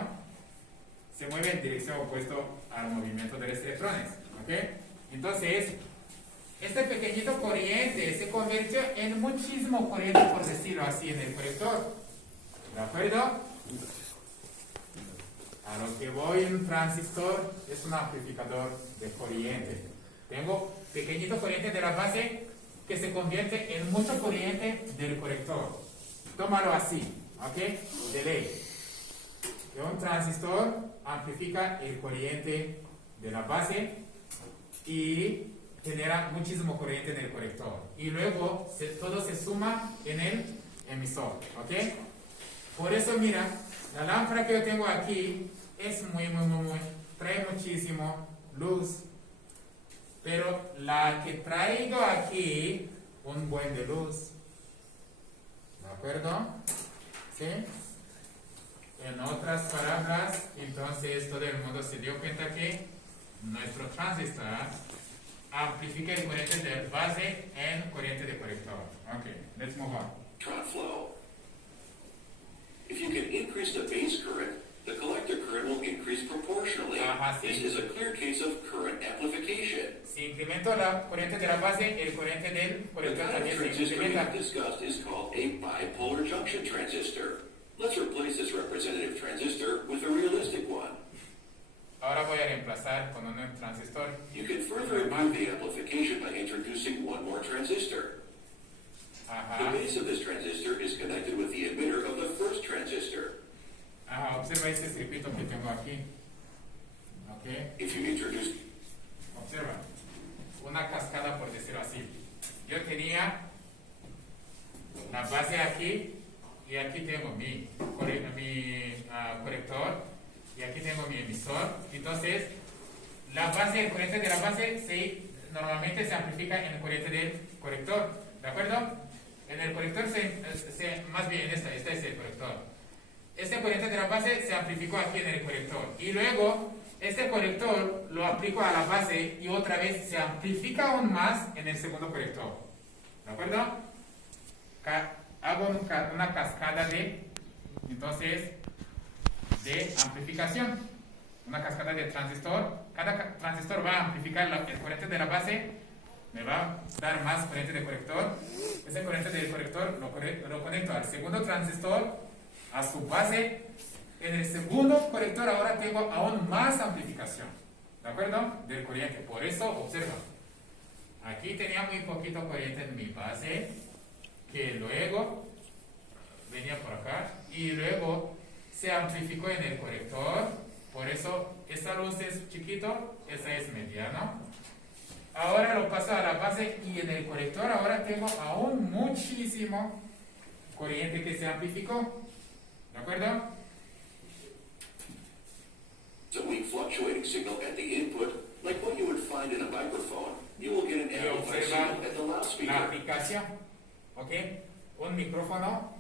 se mueve en dirección opuesta al movimiento de los electrones, ¿ok? Entonces, este pequeñito corriente se convirtió en muchísimo corriente, por decirlo así, en el colector, ¿de acuerdo? A lo que voy, un transistor es un amplificador de corriente. Tengo pequeñito corriente de la base que se convierte en mucho corriente del colector. Tómalo así, ¿ok? De ley. Que un transistor amplifica el corriente de la base y genera muchísimo corriente en el colector. Y luego todo se suma en el emisor, ¿ok? Por eso, mira, la lámpara que yo tengo aquí es trae muchísimo luz. Pero la que traigo aquí, un buen de luz. ¿De acuerdo? ¿Sí? En otras palabras, entonces todo el mundo se dio cuenta que nuestro transistor amplifica el corriente de base en corriente de colector. Ok, let's move on. Electron flow. If you can increase the base current, the collector current will increase proportionally. Ajá, sí. This is a clear case of current amplification. Si incremento la corriente de la base, el corriente del The colector kind of también se transistor we incrementa. have discussed is called a bipolar junction transistor. Let's replace this representative transistor with a realistic one. Ahora voy a reemplazar con un transistor. You can further improve the amplification by introducing one more transistor. The Ajá. base of this transistor is connected with the emitter of the first transistor. Ajá, observa este circuito que tengo aquí. Ok, If you introduce observa. Una cascada, por decirlo así. Yo tenía la base aquí y aquí tengo mi colector y aquí tengo mi emisor. Entonces, la base, el corriente de la base normalmente se amplifica en el corriente del colector. ¿De acuerdo? En el colector más bien este es el colector. Este corriente de la base se amplificó aquí en el colector. Y luego, este colector lo aplico a la base y otra vez se amplifica aún más en el segundo colector. ¿De acuerdo? Hago una cascada de amplificación. una cascada de transistor. Cada transistor va a amplificar el corriente de la base, me va a dar más corriente de colector. Ese corriente del colector lo conecto al segundo transistor, a su base. En el segundo colector ahora tengo aún más amplificación, ¿de acuerdo? Del corriente. Por eso, observa, aquí tenía muy poquito corriente en mi base, que luego venía por acá y luego se amplificó en el colector. Por eso esta luz es chiquito, esa es mediano. Ahora lo paso a la base y en el colector ahora tengo aún muchísimo corriente que se amplificó, ¿de acuerdo? It's a weak fluctuating signal at the input, like what you would find in a microphone. You will get an Y amplified observa signal at the la loudspeaker. aplicación, ¿ok? Un micrófono.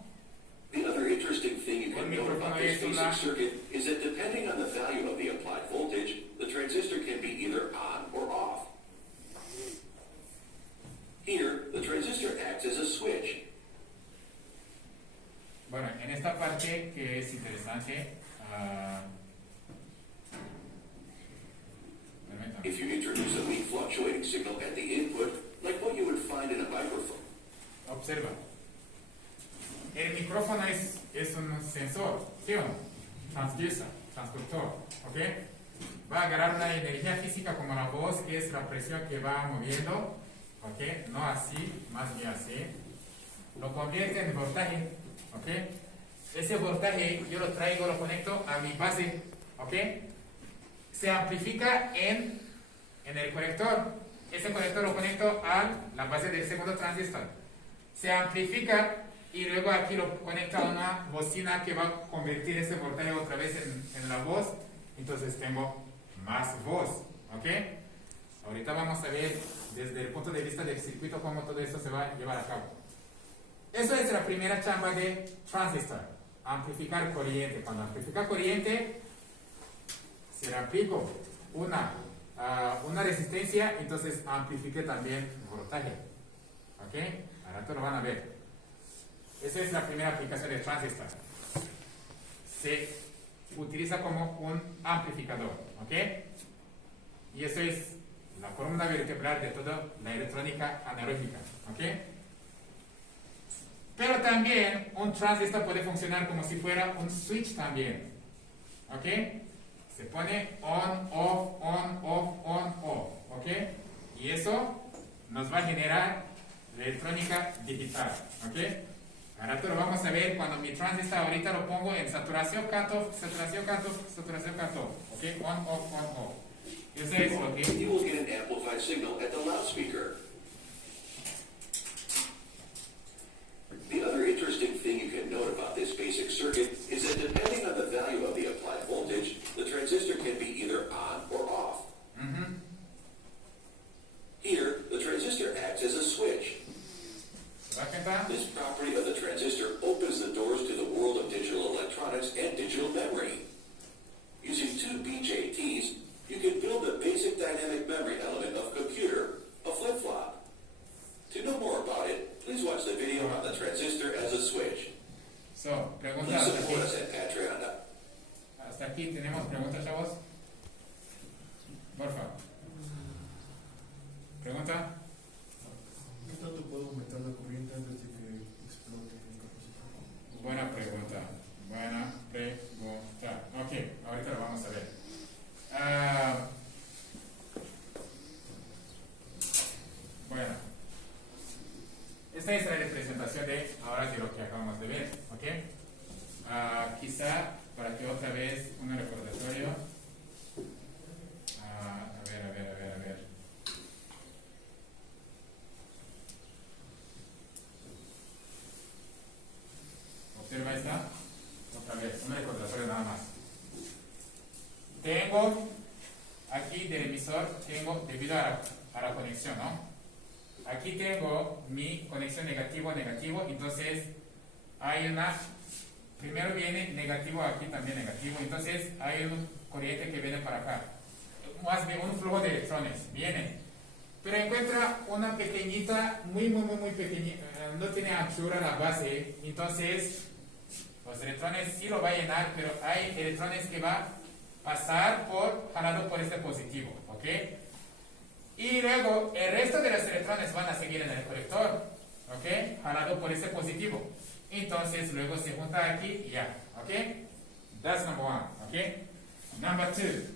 The other interesting thing you can Un note about micrófono this es una... basic circuit is that depending on the value of the applied voltage, the transistor can be either on or off. Here, the transistor acts as a switch. Bueno, en esta parte que es interesante, permítame. If you introduce a weak fluctuating signal at the input, like what you would find in a microphone. Observa. El micrófono es un sensor, ¿sí o no? Transducer, transductor, ¿ok? Va a agarrar una energía física como la voz, que es la presión que va moviendo, ¿ok? No así, más bien así. Lo convierte en voltaje, ¿ok? Ese voltaje yo lo traigo, lo conecto a mi base, ¿ok? Se amplifica en el conector. Ese conector lo conecto a la base del segundo transistor. Se amplifica y luego aquí lo conecto a una bocina que va a convertir ese voltaje otra vez en la voz. Entonces tengo más voz, ¿ok? Ahorita vamos a ver desde el punto de vista del circuito cómo todo eso se va a llevar a cabo. Eso es la primera chamba de transistor, amplificar corriente. Cuando amplifica corriente, si le aplico una resistencia, entonces amplifique también voltaje, ¿ok? Ahora te lo van a ver. Esa es la primera aplicación de transistor. Se utiliza como un amplificador, ¿ok? Y eso es la columna vertebral de toda la electrónica analógica, ¿ok? Pero también un transistor puede funcionar como si fuera un switch también, ¿ok? Se pone on, off, on, off, on, off, ¿ok? Y eso nos va a generar la electrónica digital, ¿ok? Ahora lo vamos a ver cuando mi transistor ahorita lo pongo en saturación cutoff, saturación cutoff, saturación cutoff, ¿ok? On, off, on, off. Eso es lo que... You will get an amplified signal at the loudspeaker. The other interesting thing you can note about this basic circuit is that depending on the value of the applied voltage, the transistor can be either on or off. Here, the transistor acts as a switch. This property of the transistor opens the doors to the world of digital electronics and digital memory. Using two BJTs, you can build the basic dynamic memory element of computer, a flip-flop. To know more about it, please watch the video on the transistor as a switch. So, pregunta Please hasta support aquí. us at Patreon. Hasta aquí tenemos preguntas, chavos. Porfa. ¿Pregunta? ¿Qué tanto puedo aumentar la corriente antes de que explote el capacitor? Buena pregunta. Buena pregunta. Ok, ahorita lo vamos a ver. Bueno. Esta es la representación de ahora de lo que acabamos de ver. Ok. Quizá para que otra vez un recordatorio. A ver. Observa esta. Otra vez, un recordatorio nada más. Tengo aquí del emisor, tengo debido a la conexión, ¿no? Aquí tengo mi conexión negativo, entonces hay primero viene negativo, aquí también negativo, entonces hay un corriente que viene para acá, más bien un flujo de electrones, viene, pero encuentra una pequeñita, muy pequeñita, no tiene anchura la base, entonces los electrones sí lo va a llenar, pero hay electrones que va pasar por, jalado por este positivo, ¿ok? Y luego el resto de los electrones van a seguir en el colector, ¿ok? Jalado por este positivo. Entonces luego se junta aquí y ya, ¿ok? That's number one, ¿ok? Number two.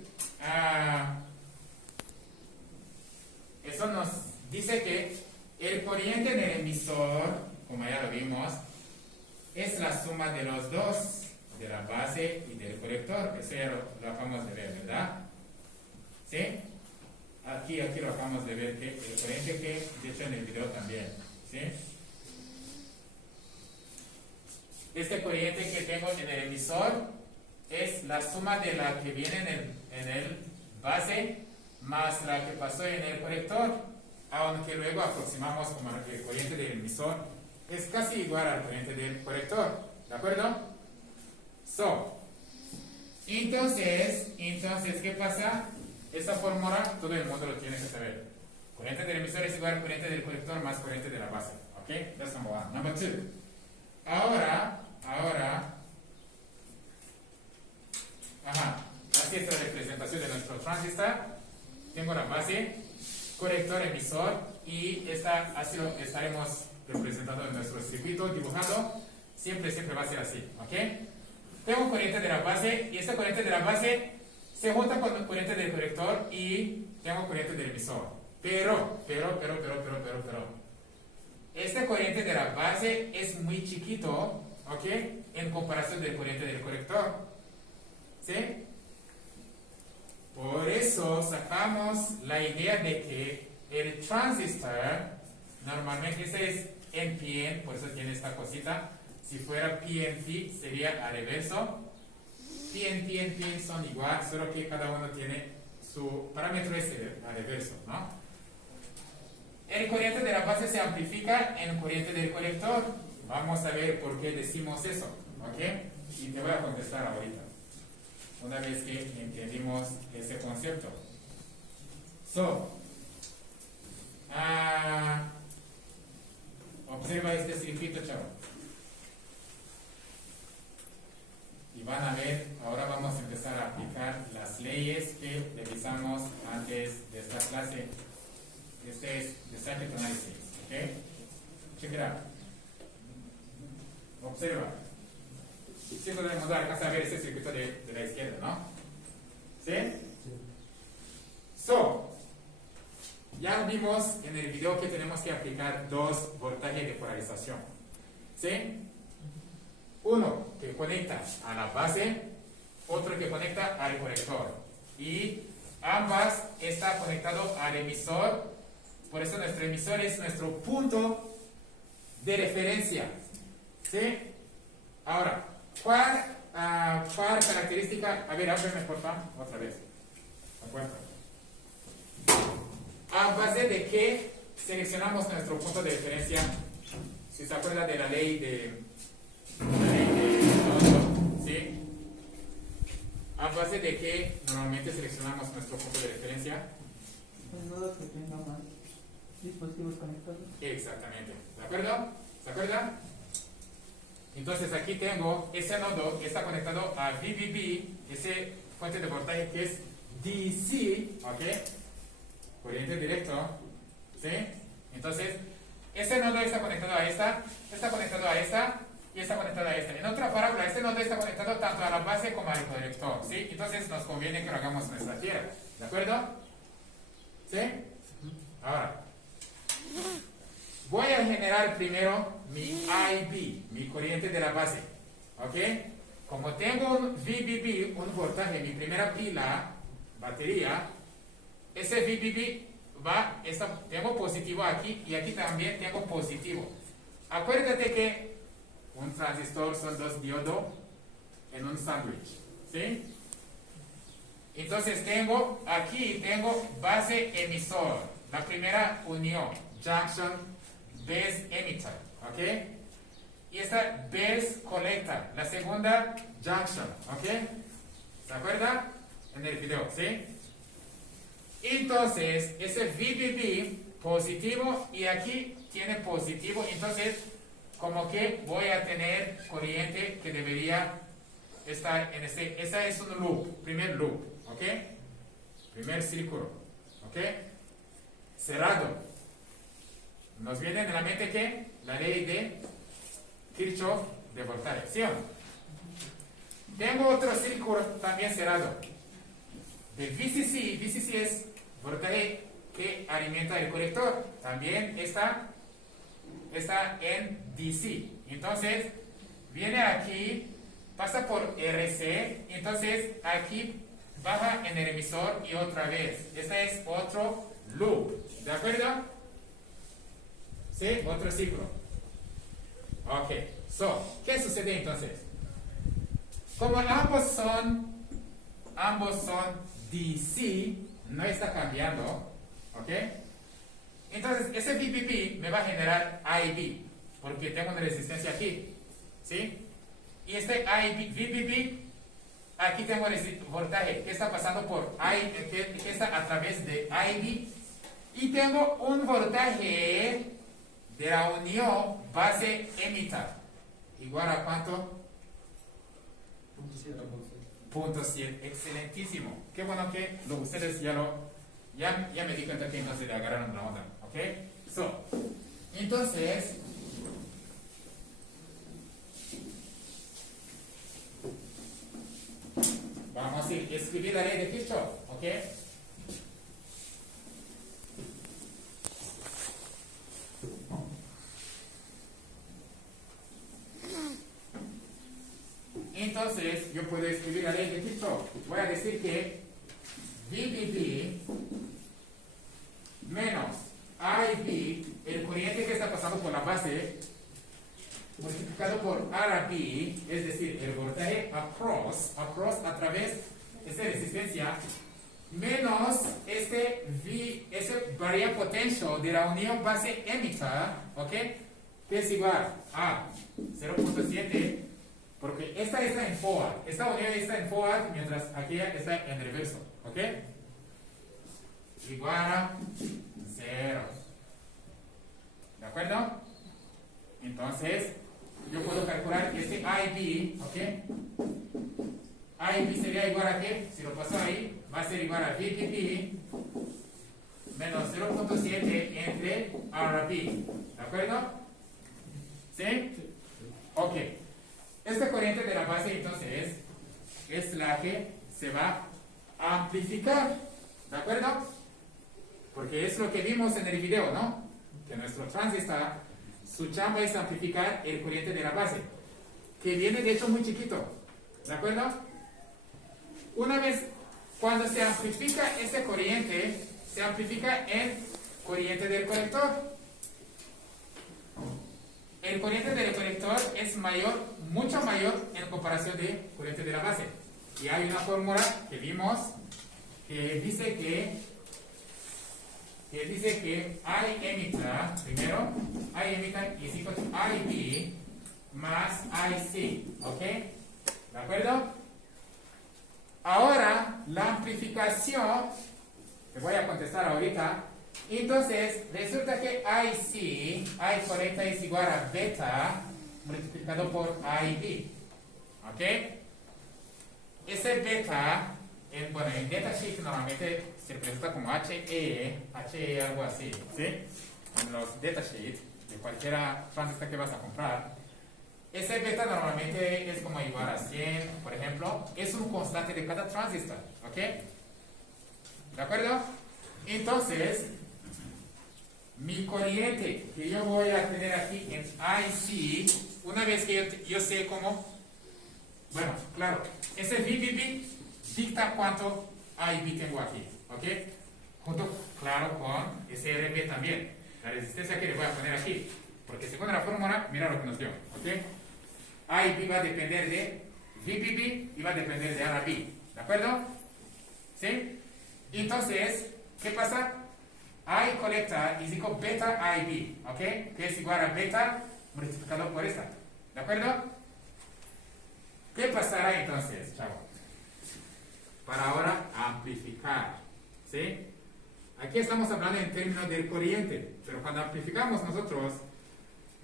Eso nos dice que el corriente del emisor, como ya lo vimos, es la suma de los dos, de la base y del colector. Eso ya lo acabamos de ver, ¿verdad? ¿Sí? Aquí lo acabamos de ver, que el corriente que de hecho en el video también, ¿sí? Este corriente que tengo en el emisor es la suma de la que viene en el base más la que pasó en el colector, aunque luego aproximamos como que el corriente del emisor es casi igual al corriente del colector, ¿de acuerdo? Entonces, ¿qué pasa? Esta fórmula todo el mundo lo tiene que saber. Corriente del emisor es igual al corriente del colector más corriente de la base, ¿ok? That's number one. Number two. Ahora, así es la representación de nuestro transistor. Tengo la base, colector, emisor, y así lo estaremos representando en nuestro circuito, dibujado. Siempre va a ser así, ¿ok? Tengo corriente de la base, y esta corriente de la base se junta con corriente del colector, y tengo corriente del emisor. Pero, este corriente de la base es muy chiquito, ¿ok? En comparación del corriente del colector, ¿sí? Por eso sacamos la idea de que el transistor, normalmente este es NPN, por eso tiene esta cosita. Si fuera PNP sería al reverso. PNP y NPN son igual, solo que cada uno tiene su parámetro al reverso, ¿no? El corriente de la base se amplifica en el corriente del colector. Vamos a ver por qué decimos eso, ¿ok? Y te voy a contestar ahorita, una vez que entendimos ese concepto. Observa este circuito, chavo. Y van a ver, ahora vamos a empezar a aplicar las leyes que revisamos antes de esta clase. Este es the circuit analysis, ¿ok? Check it out. Observa. Sí podemos alcanzar a ver este circuito de la izquierda, ¿no? ¿Sí? Ya vimos en el video que tenemos que aplicar dos voltajes de polarización. ¿Sí? Uno que conecta a la base, otro que conecta al colector. Y ambas están conectados al emisor. Por eso nuestro emisor es nuestro punto de referencia. ¿Sí? Ahora, ¿cuál característica? A ver, ábreme por favor, otra vez. Acuerdo. ¿A base de qué seleccionamos nuestro punto de referencia? Si se acuerda de la ley de nodo, ¿sí? ¿A base de qué normalmente seleccionamos nuestro punto de referencia? El nodo que tenga más dispositivos conectados. Exactamente. ¿De acuerdo? ¿Se acuerda? Entonces aquí tengo ese nodo que está conectado a VBB, ese fuente de voltaje que es DC, ¿ok? Corriente directo, ¿sí? Entonces, ese nodo está conectado a esta, está conectado a esta y está conectado a esta. En otra parábola, este nodo está conectado tanto a la base como al colector, ¿sí? Entonces nos conviene que lo hagamos en nuestra tierra, ¿de acuerdo? ¿Sí? Ahora, voy a generar primero mi IB, mi corriente de la base, ¿ok? Como tengo un VBB, un voltaje, mi primera pila, batería, ese VBB va, tengo positivo aquí y aquí también tengo positivo. Acuérdate que un transistor son dos diodos en un sándwich, ¿sí? Entonces aquí tengo base emisor, la primera unión, junction base emitter, ¿ok? Y esta base collector, la segunda junction, ¿ok? ¿Se acuerda? En el video, ¿sí? Entonces, ese VBB positivo y aquí tiene positivo, entonces como que voy a tener corriente que debería está en esa es un loop, primer loop, ¿ok? Primer círculo, ¿ok? Cerrado. Nos viene en la mente que la ley de Kirchhoff de voltaje, ¿sí o no? Tengo otro círculo también cerrado. De VCC, VCC es voltaje que alimenta el colector, también está en DC. Entonces, viene aquí, pasa por RC, entonces aquí baja en el emisor y otra vez. Este es otro loop, ¿de acuerdo? ¿Sí? Otro ciclo. Ok, ¿qué sucede entonces? Como ambos son DC, no está cambiando, ¿ok? Entonces, ese VPP me va a generar IB, porque tengo una resistencia aquí, ¿sí? Y este VPP, aquí tengo voltaje que está pasando por que está a través de IB, y tengo un voltaje de la unión base emitter, igual a ¿cuánto? 0.7. Excelentísimo. Qué bueno que ustedes ya me di cuenta que entonces le agarraron la onda, ¿ok? Entonces, vamos a escribir la ley de Kirchhoff, ¿ok? Entonces, yo puedo escribir la ley de Kirchhoff. Voy a decir que VPP menos IB, el corriente que está pasando por la base, multiplicado por RB, es decir, el voltaje across a través de esta resistencia, menos ese barrier potential de la unión base emitter, ¿ok? Que es igual a 0.7, porque esta está en forward, esta unión está en forward, mientras aquella está en reverso, ¿ok? Igual a 0. ¿De acuerdo? Entonces, yo puedo calcular que este IB, ¿ok? IB sería igual a ¿qué? Si lo paso ahí, va a ser igual a VPP menos 0.7 entre RB. ¿De acuerdo? ¿Sí? Ok. Esta corriente de la base, entonces, es la que se va a amplificar. ¿De acuerdo? Porque es lo que vimos en el video, ¿no? Que nuestro transistor, su chamba es amplificar el corriente de la base, que viene de hecho muy chiquito. ¿De acuerdo? Una vez, cuando se amplifica esta corriente, se amplifica en corriente del colector. El corriente del colector es mayor, mucho mayor en comparación de corriente de la base. Y hay una fórmula que vimos que dice que I emitter, primero, I emitter is equal to IB más IC, ¿ok? ¿De acuerdo? Ahora, la amplificación, te voy a contestar ahorita. Entonces, resulta que IC, I correcta es igual a beta multiplicado por IB, ¿ok? Ese beta, en datasheet normalmente se presenta como HE, algo así, ¿sí? En los datasheets de cualquier transistor que vas a comprar, ese beta normalmente es como igual a 100, por ejemplo, es un constante de cada transistor, ¿ok? ¿De acuerdo? Entonces, mi corriente que yo voy a tener aquí en IC, una vez que yo sé cómo, bueno, claro, ese VPP dicta cuánto IB tengo aquí, ¿ok? Junto, claro, con ese RB también, la resistencia que le voy a poner aquí, porque según la fórmula, mira lo que nos dio, ¿ok? IB va a depender de VPP y va a depender de RB, ¿de acuerdo? ¿Sí? Entonces, ¿qué pasa? I collector is equal beta IB, ¿ok? Que es igual a beta multiplicado por esta, ¿de acuerdo? ¿Qué pasará entonces, chavo? Para ahora amplificar, ¿sí? Aquí estamos hablando en términos de corriente, pero cuando amplificamos nosotros,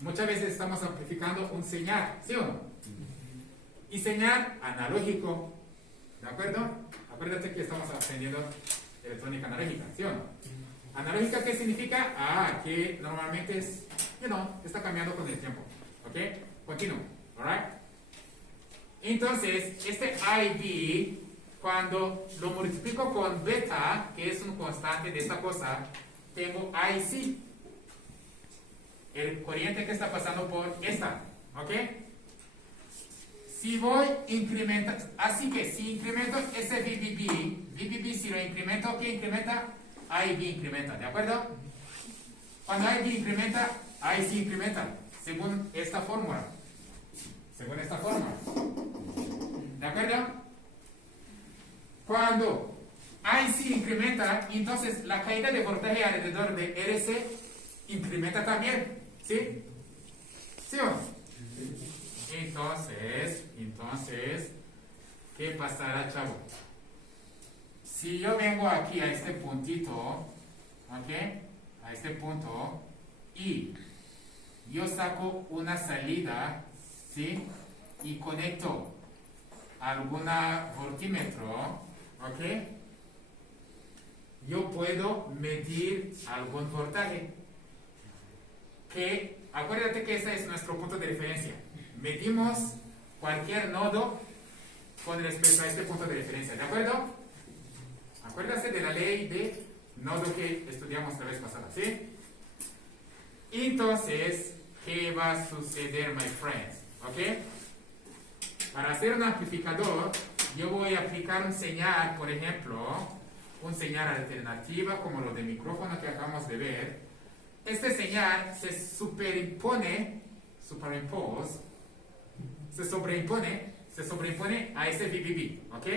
muchas veces estamos amplificando un señal, ¿sí o no? y señal analógico. ¿De acuerdo? Acuérdate que estamos aprendiendo electrónica analógica, ¿sí o no? Analógica, ¿qué significa? Que normalmente es, está cambiando con el tiempo. ¿Ok? Continúo. ¿Alright? Entonces, este IB, cuando lo multiplico con beta, que es un constante de esta cosa, tengo IC. El corriente que está pasando por esta. ¿Ok? Si voy incrementando, así que si incremento ese VBB si lo incremento, ¿qué incrementa? IB incrementa, ¿de acuerdo? Cuando IB incrementa, IC incrementa, según esta fórmula. Según esta fórmula. ¿De acuerdo? Cuando IC incrementa, entonces la caída de voltaje alrededor de RC incrementa también. ¿Sí? ¿Sí o no? Entonces, ¿qué pasará, chavo? Si yo vengo aquí a este puntito, ¿ok? A este punto, y yo saco una salida, ¿sí? Y conecto alguna voltímetro, ¿ok? Yo puedo medir algún voltaje. Que, acuérdate que ese es nuestro punto de referencia. Medimos cualquier nodo con respecto a este punto de referencia, ¿de acuerdo? Acuérdate de la ley de nodo que estudiamos la vez pasada, ¿sí? Entonces, ¿qué va a suceder, my friends? ¿Ok? Para hacer un amplificador, yo voy a aplicar un señal, por ejemplo, un señal alternativa, como lo de micrófono que acabamos de ver. Este señal se sobreimpone a ese VBB, ¿ok?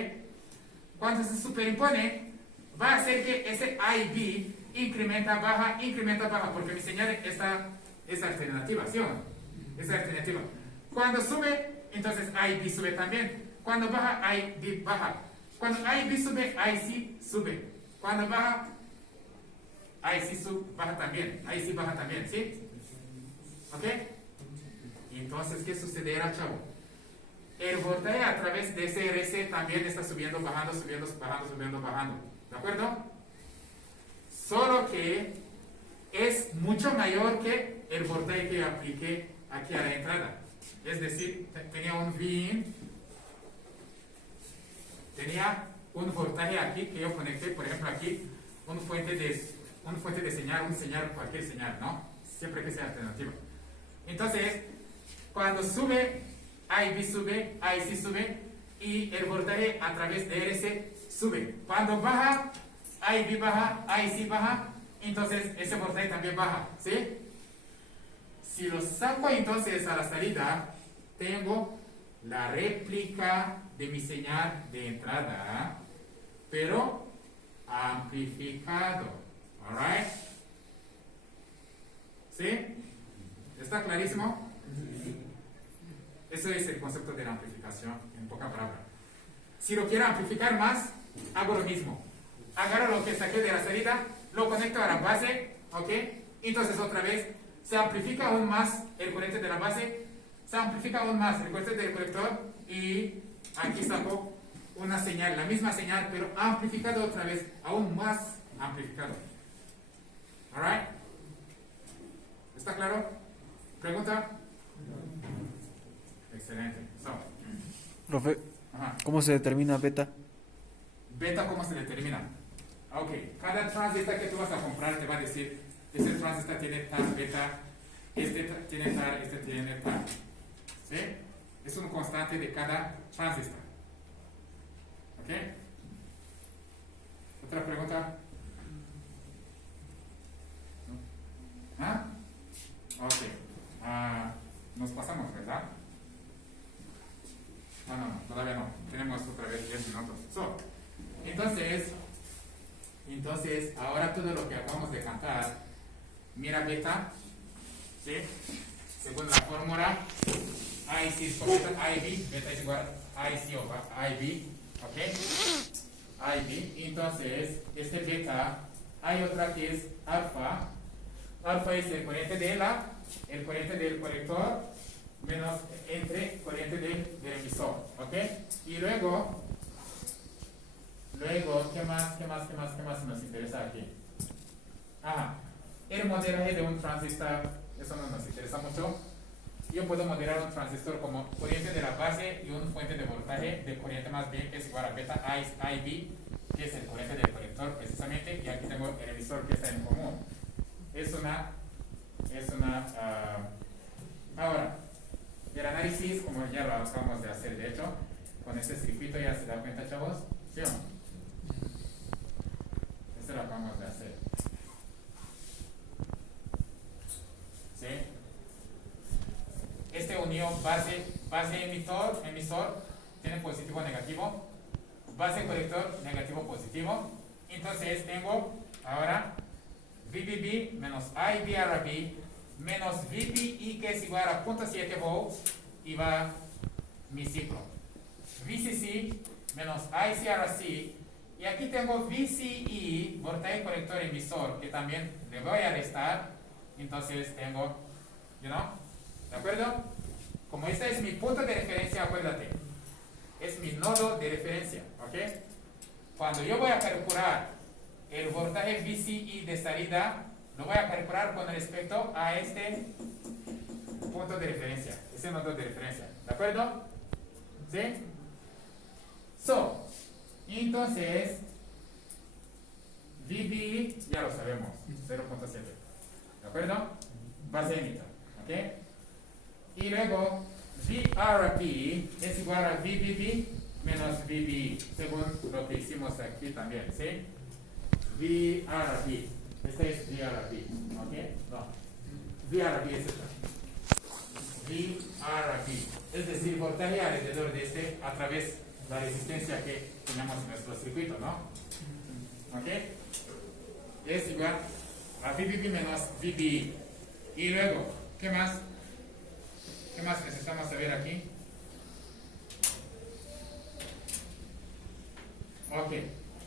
Cuando se superimpone, va a hacer que ese IB incrementa, baja, porque mi señal es alternativa, ¿sí o no? Es alternativa. Cuando sube, entonces IB sube también. Cuando baja, IB baja. Cuando IB sube, IC sube. Cuando baja, IC baja también. IC baja también, ¿sí? ¿Ok? Entonces, ¿qué sucederá, chavo? El voltaje a través de ese RC también está subiendo, bajando, subiendo, bajando, subiendo, bajando. ¿De acuerdo? Solo que es mucho mayor que el voltaje que apliqué aquí a la entrada. Es decir, tenía un VIN, tenía un voltaje aquí que yo conecté, por ejemplo, aquí, una fuente de señal, cualquier señal, ¿no? Siempre que sea alternativa. Entonces, cuando sube, IB sube, IC sube, y el voltaje a través de RC sube. Cuando baja, IB baja, IC baja, entonces ese voltaje también baja, ¿sí? Si lo saco entonces a la salida, tengo la réplica de mi señal de entrada, pero amplificado. ¿Alright? ¿Sí? ¿Está clarísimo? Ese es el concepto de la amplificación, en pocas palabras. Si lo quiero amplificar más, hago lo mismo. Agarro lo que saqué de la salida, lo conecto a la base, ¿ok? Entonces otra vez se amplifica aún más el corriente de la base, se amplifica aún más el corriente del colector, y aquí saco una señal, la misma señal, pero amplificado otra vez, aún más amplificado. ¿Alright? ¿Está claro? ¿Pregunta? Excelente. So, Profe, ajá. ¿cómo se determina beta? ¿Beta cómo se determina? Ok, cada transistor que tú vas a comprar te va a decir, este transistor tiene tal beta, este tiene tal, este tiene tal. ¿Sí? Es un constante de cada transistor. ¿Ok? ¿Otra pregunta? ¿No? ¿Ah? Ok. Nos pasamos, ¿verdad? No, todavía no. Tenemos otra vez 10 minutos. Entonces, ahora todo lo que acabamos de cantar, mira beta, ¿sí? Según la fórmula, IC es IB, beta es igual a IC over IB, ¿ok? IB, entonces, este beta, hay otra que es alfa. Alfa es el corriente del colector, menos entre corriente del emisor, ¿ok? Y luego, ¿qué más nos interesa aquí? Ajá, el modelaje de un transistor, eso no nos interesa mucho. Yo puedo modelar un transistor como corriente de la base y una fuente de voltaje de corriente más bien que es igual a beta IB, que es el corriente del colector precisamente, y aquí tengo el emisor que está en común. Ahora, el análisis, como ya lo acabamos de hacer, de hecho, con este circuito ya se da cuenta, chavos, ¿sí o no? Esto lo acabamos de hacer. ¿Sí? Este unión base emisor tiene positivo negativo, base colector negativo positivo. Entonces tengo ahora VBB menos IBRB menos VBI, que es igual a 0.7 volts, y va mi ciclo. VCC menos ICRC, y aquí tengo VCE, voltaje colector emisor, que también le voy a restar. Entonces tengo, ¿de acuerdo? Como este es mi punto de referencia, acuérdate, es mi nodo de referencia, ¿ok? Cuando yo voy a calcular el voltaje VCE de salida, lo voy a calcular con respecto a este punto de referencia, este nodo de referencia, ¿de acuerdo? ¿Sí? Entonces, VB ya lo sabemos, 0.7, ¿de acuerdo? Base emisor, ¿ok? Y luego, VRP es igual a VBB menos VBE, según lo que hicimos aquí también, ¿sí? VRP, este es VRP, ¿ok? No, VRP es esta. VRP, es decir, voltaje alrededor de este a través de la resistencia que tenemos en nuestro circuito, ¿no? ¿Ok? Es igual a VBB menos VBE. Y luego, ¿qué más? ¿Qué más necesitamos saber aquí? Ok,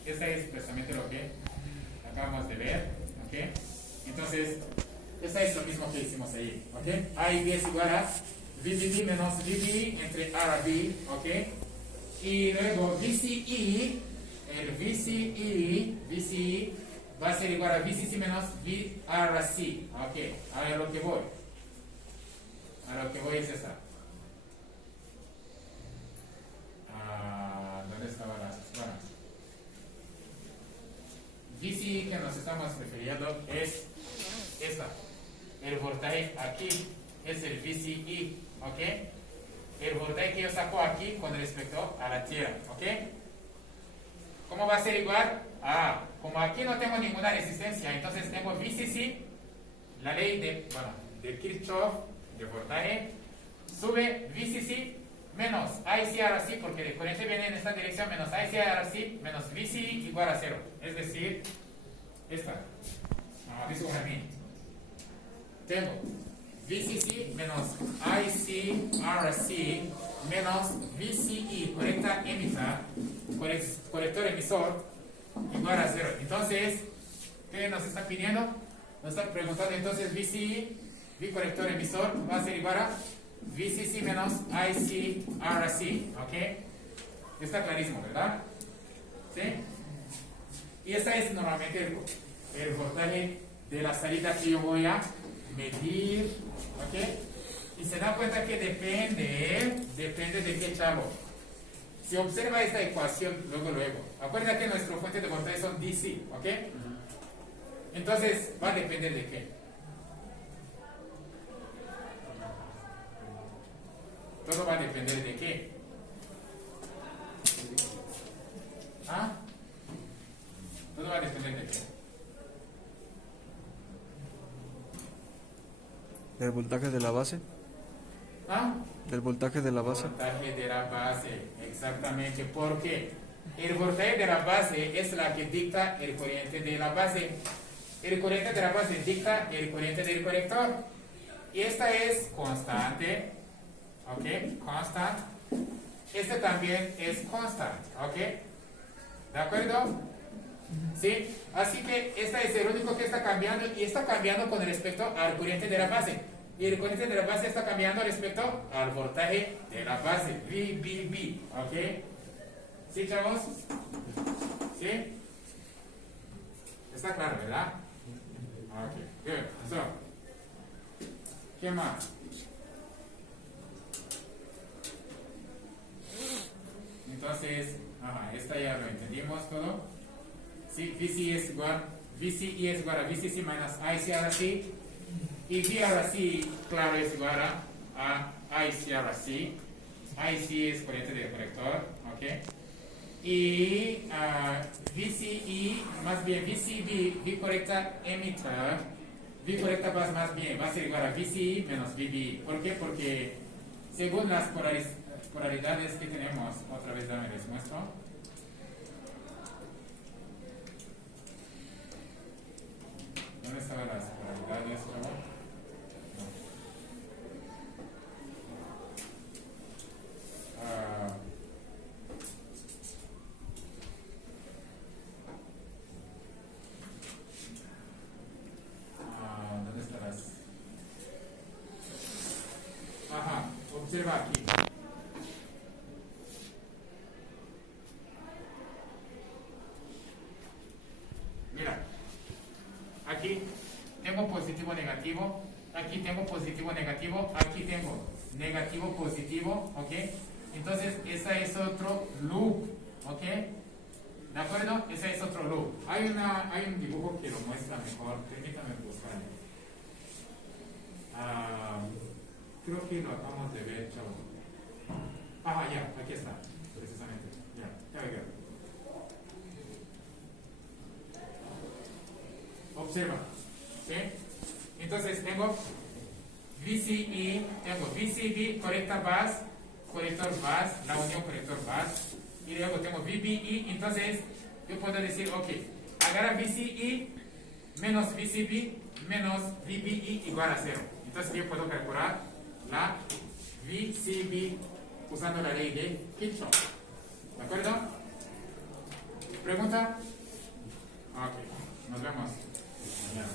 esta es precisamente lo que acabamos de ver, ok. Entonces, esta es lo mismo que hicimos ahí, ok. A y B es igual a VBB menos VBE entre RB, ok. Y luego VCE, el VCE va a ser igual a VCC menos VRC, ok. A lo que voy. A lo que voy es esa. ¿Dónde estaba la? Bueno. VCE que nos estamos refiriendo es esta. El voltaje aquí es el VCE, ¿ok? El voltaje que yo saco aquí con respecto a la tierra, ¿ok? ¿Cómo va a ser igual? Como aquí no tengo ninguna resistencia, entonces tengo VCC, la ley de Kirchhoff de voltaje, sube VCC menos ICRC, porque la corriente viene en esta dirección, menos ICRC menos VCE igual a 0. Es decir, esta. This is what I mean. Tengo VCC menos ICRC menos VCE, colector emisor, igual a 0. Entonces, ¿qué nos está pidiendo? Nos está preguntando entonces VCE, V colector emisor, va a ser igual a VCC menos ICRC, ¿ok? Está clarísimo, ¿verdad? ¿Sí? Y ese es normalmente el voltaje de la salida que yo voy a medir, ¿ok? Y se da cuenta que depende de qué, chavo. Si observa esta ecuación, luego, acuérdate que nuestra fuente de voltaje son DC, ¿ok? Entonces, va a depender de qué. Todo va a depender de qué. Todo va a depender de qué. ¿Del voltaje de la base? ¿Del voltaje de la base? Voltaje de la base, exactamente. Porque el voltaje de la base es la que dicta el corriente de la base. El corriente de la base dicta el corriente del colector. Y esta es constante. ¿Ok? Constant. Este también es constant. ¿Ok? ¿De acuerdo? ¿Sí? Así que este es el único que está cambiando, y está cambiando con respecto al corriente de la base. Y el corriente de la base está cambiando respecto al voltaje de la base, VBB, ¿ok? ¿Sí, chavos? ¿Sí? Está claro, ¿verdad? Ok, good. So, ¿qué más? Entonces, esta ya lo entendimos todo. Sí, VC es igual, VCE es igual a VCC menos ICRC. Y VRC, claro, es igual a ICRC. IC es corriente de colector, ¿ok? Y VCE, más bien VCB, V correcta emitter, V correcta base más bien va a ser igual a VCE menos VB. ¿Por qué? Porque según las polaridades que tenemos, otra vez les muestro. ¿Dónde estaban las polaridades, por favor? ¿Dónde estarás? Observa aquí. Mira, aquí tengo positivo, negativo, aquí tengo positivo, negativo, aquí tengo negativo, positivo, ¿ok? Entonces, ese es otro loop, ¿ok? ¿De acuerdo? Ese es otro loop. Hay un dibujo que lo muestra mejor. Permítame buscar. Creo que lo acabamos de ver, chavos. Ya, aquí está. Precisamente. Ya veo. Observa. ¿Sí? Entonces, tengo VCE, tengo VCB, correcta base, colector base, la unión colector base. Y luego tengo VBE, entonces yo puedo decir, ok, agarra VCE menos VCB menos VBE igual a 0. Entonces yo puedo calcular la VCB usando la ley de Kirchhoff. ¿De acuerdo? ¿Pregunta? Ok, nos vemos mañana.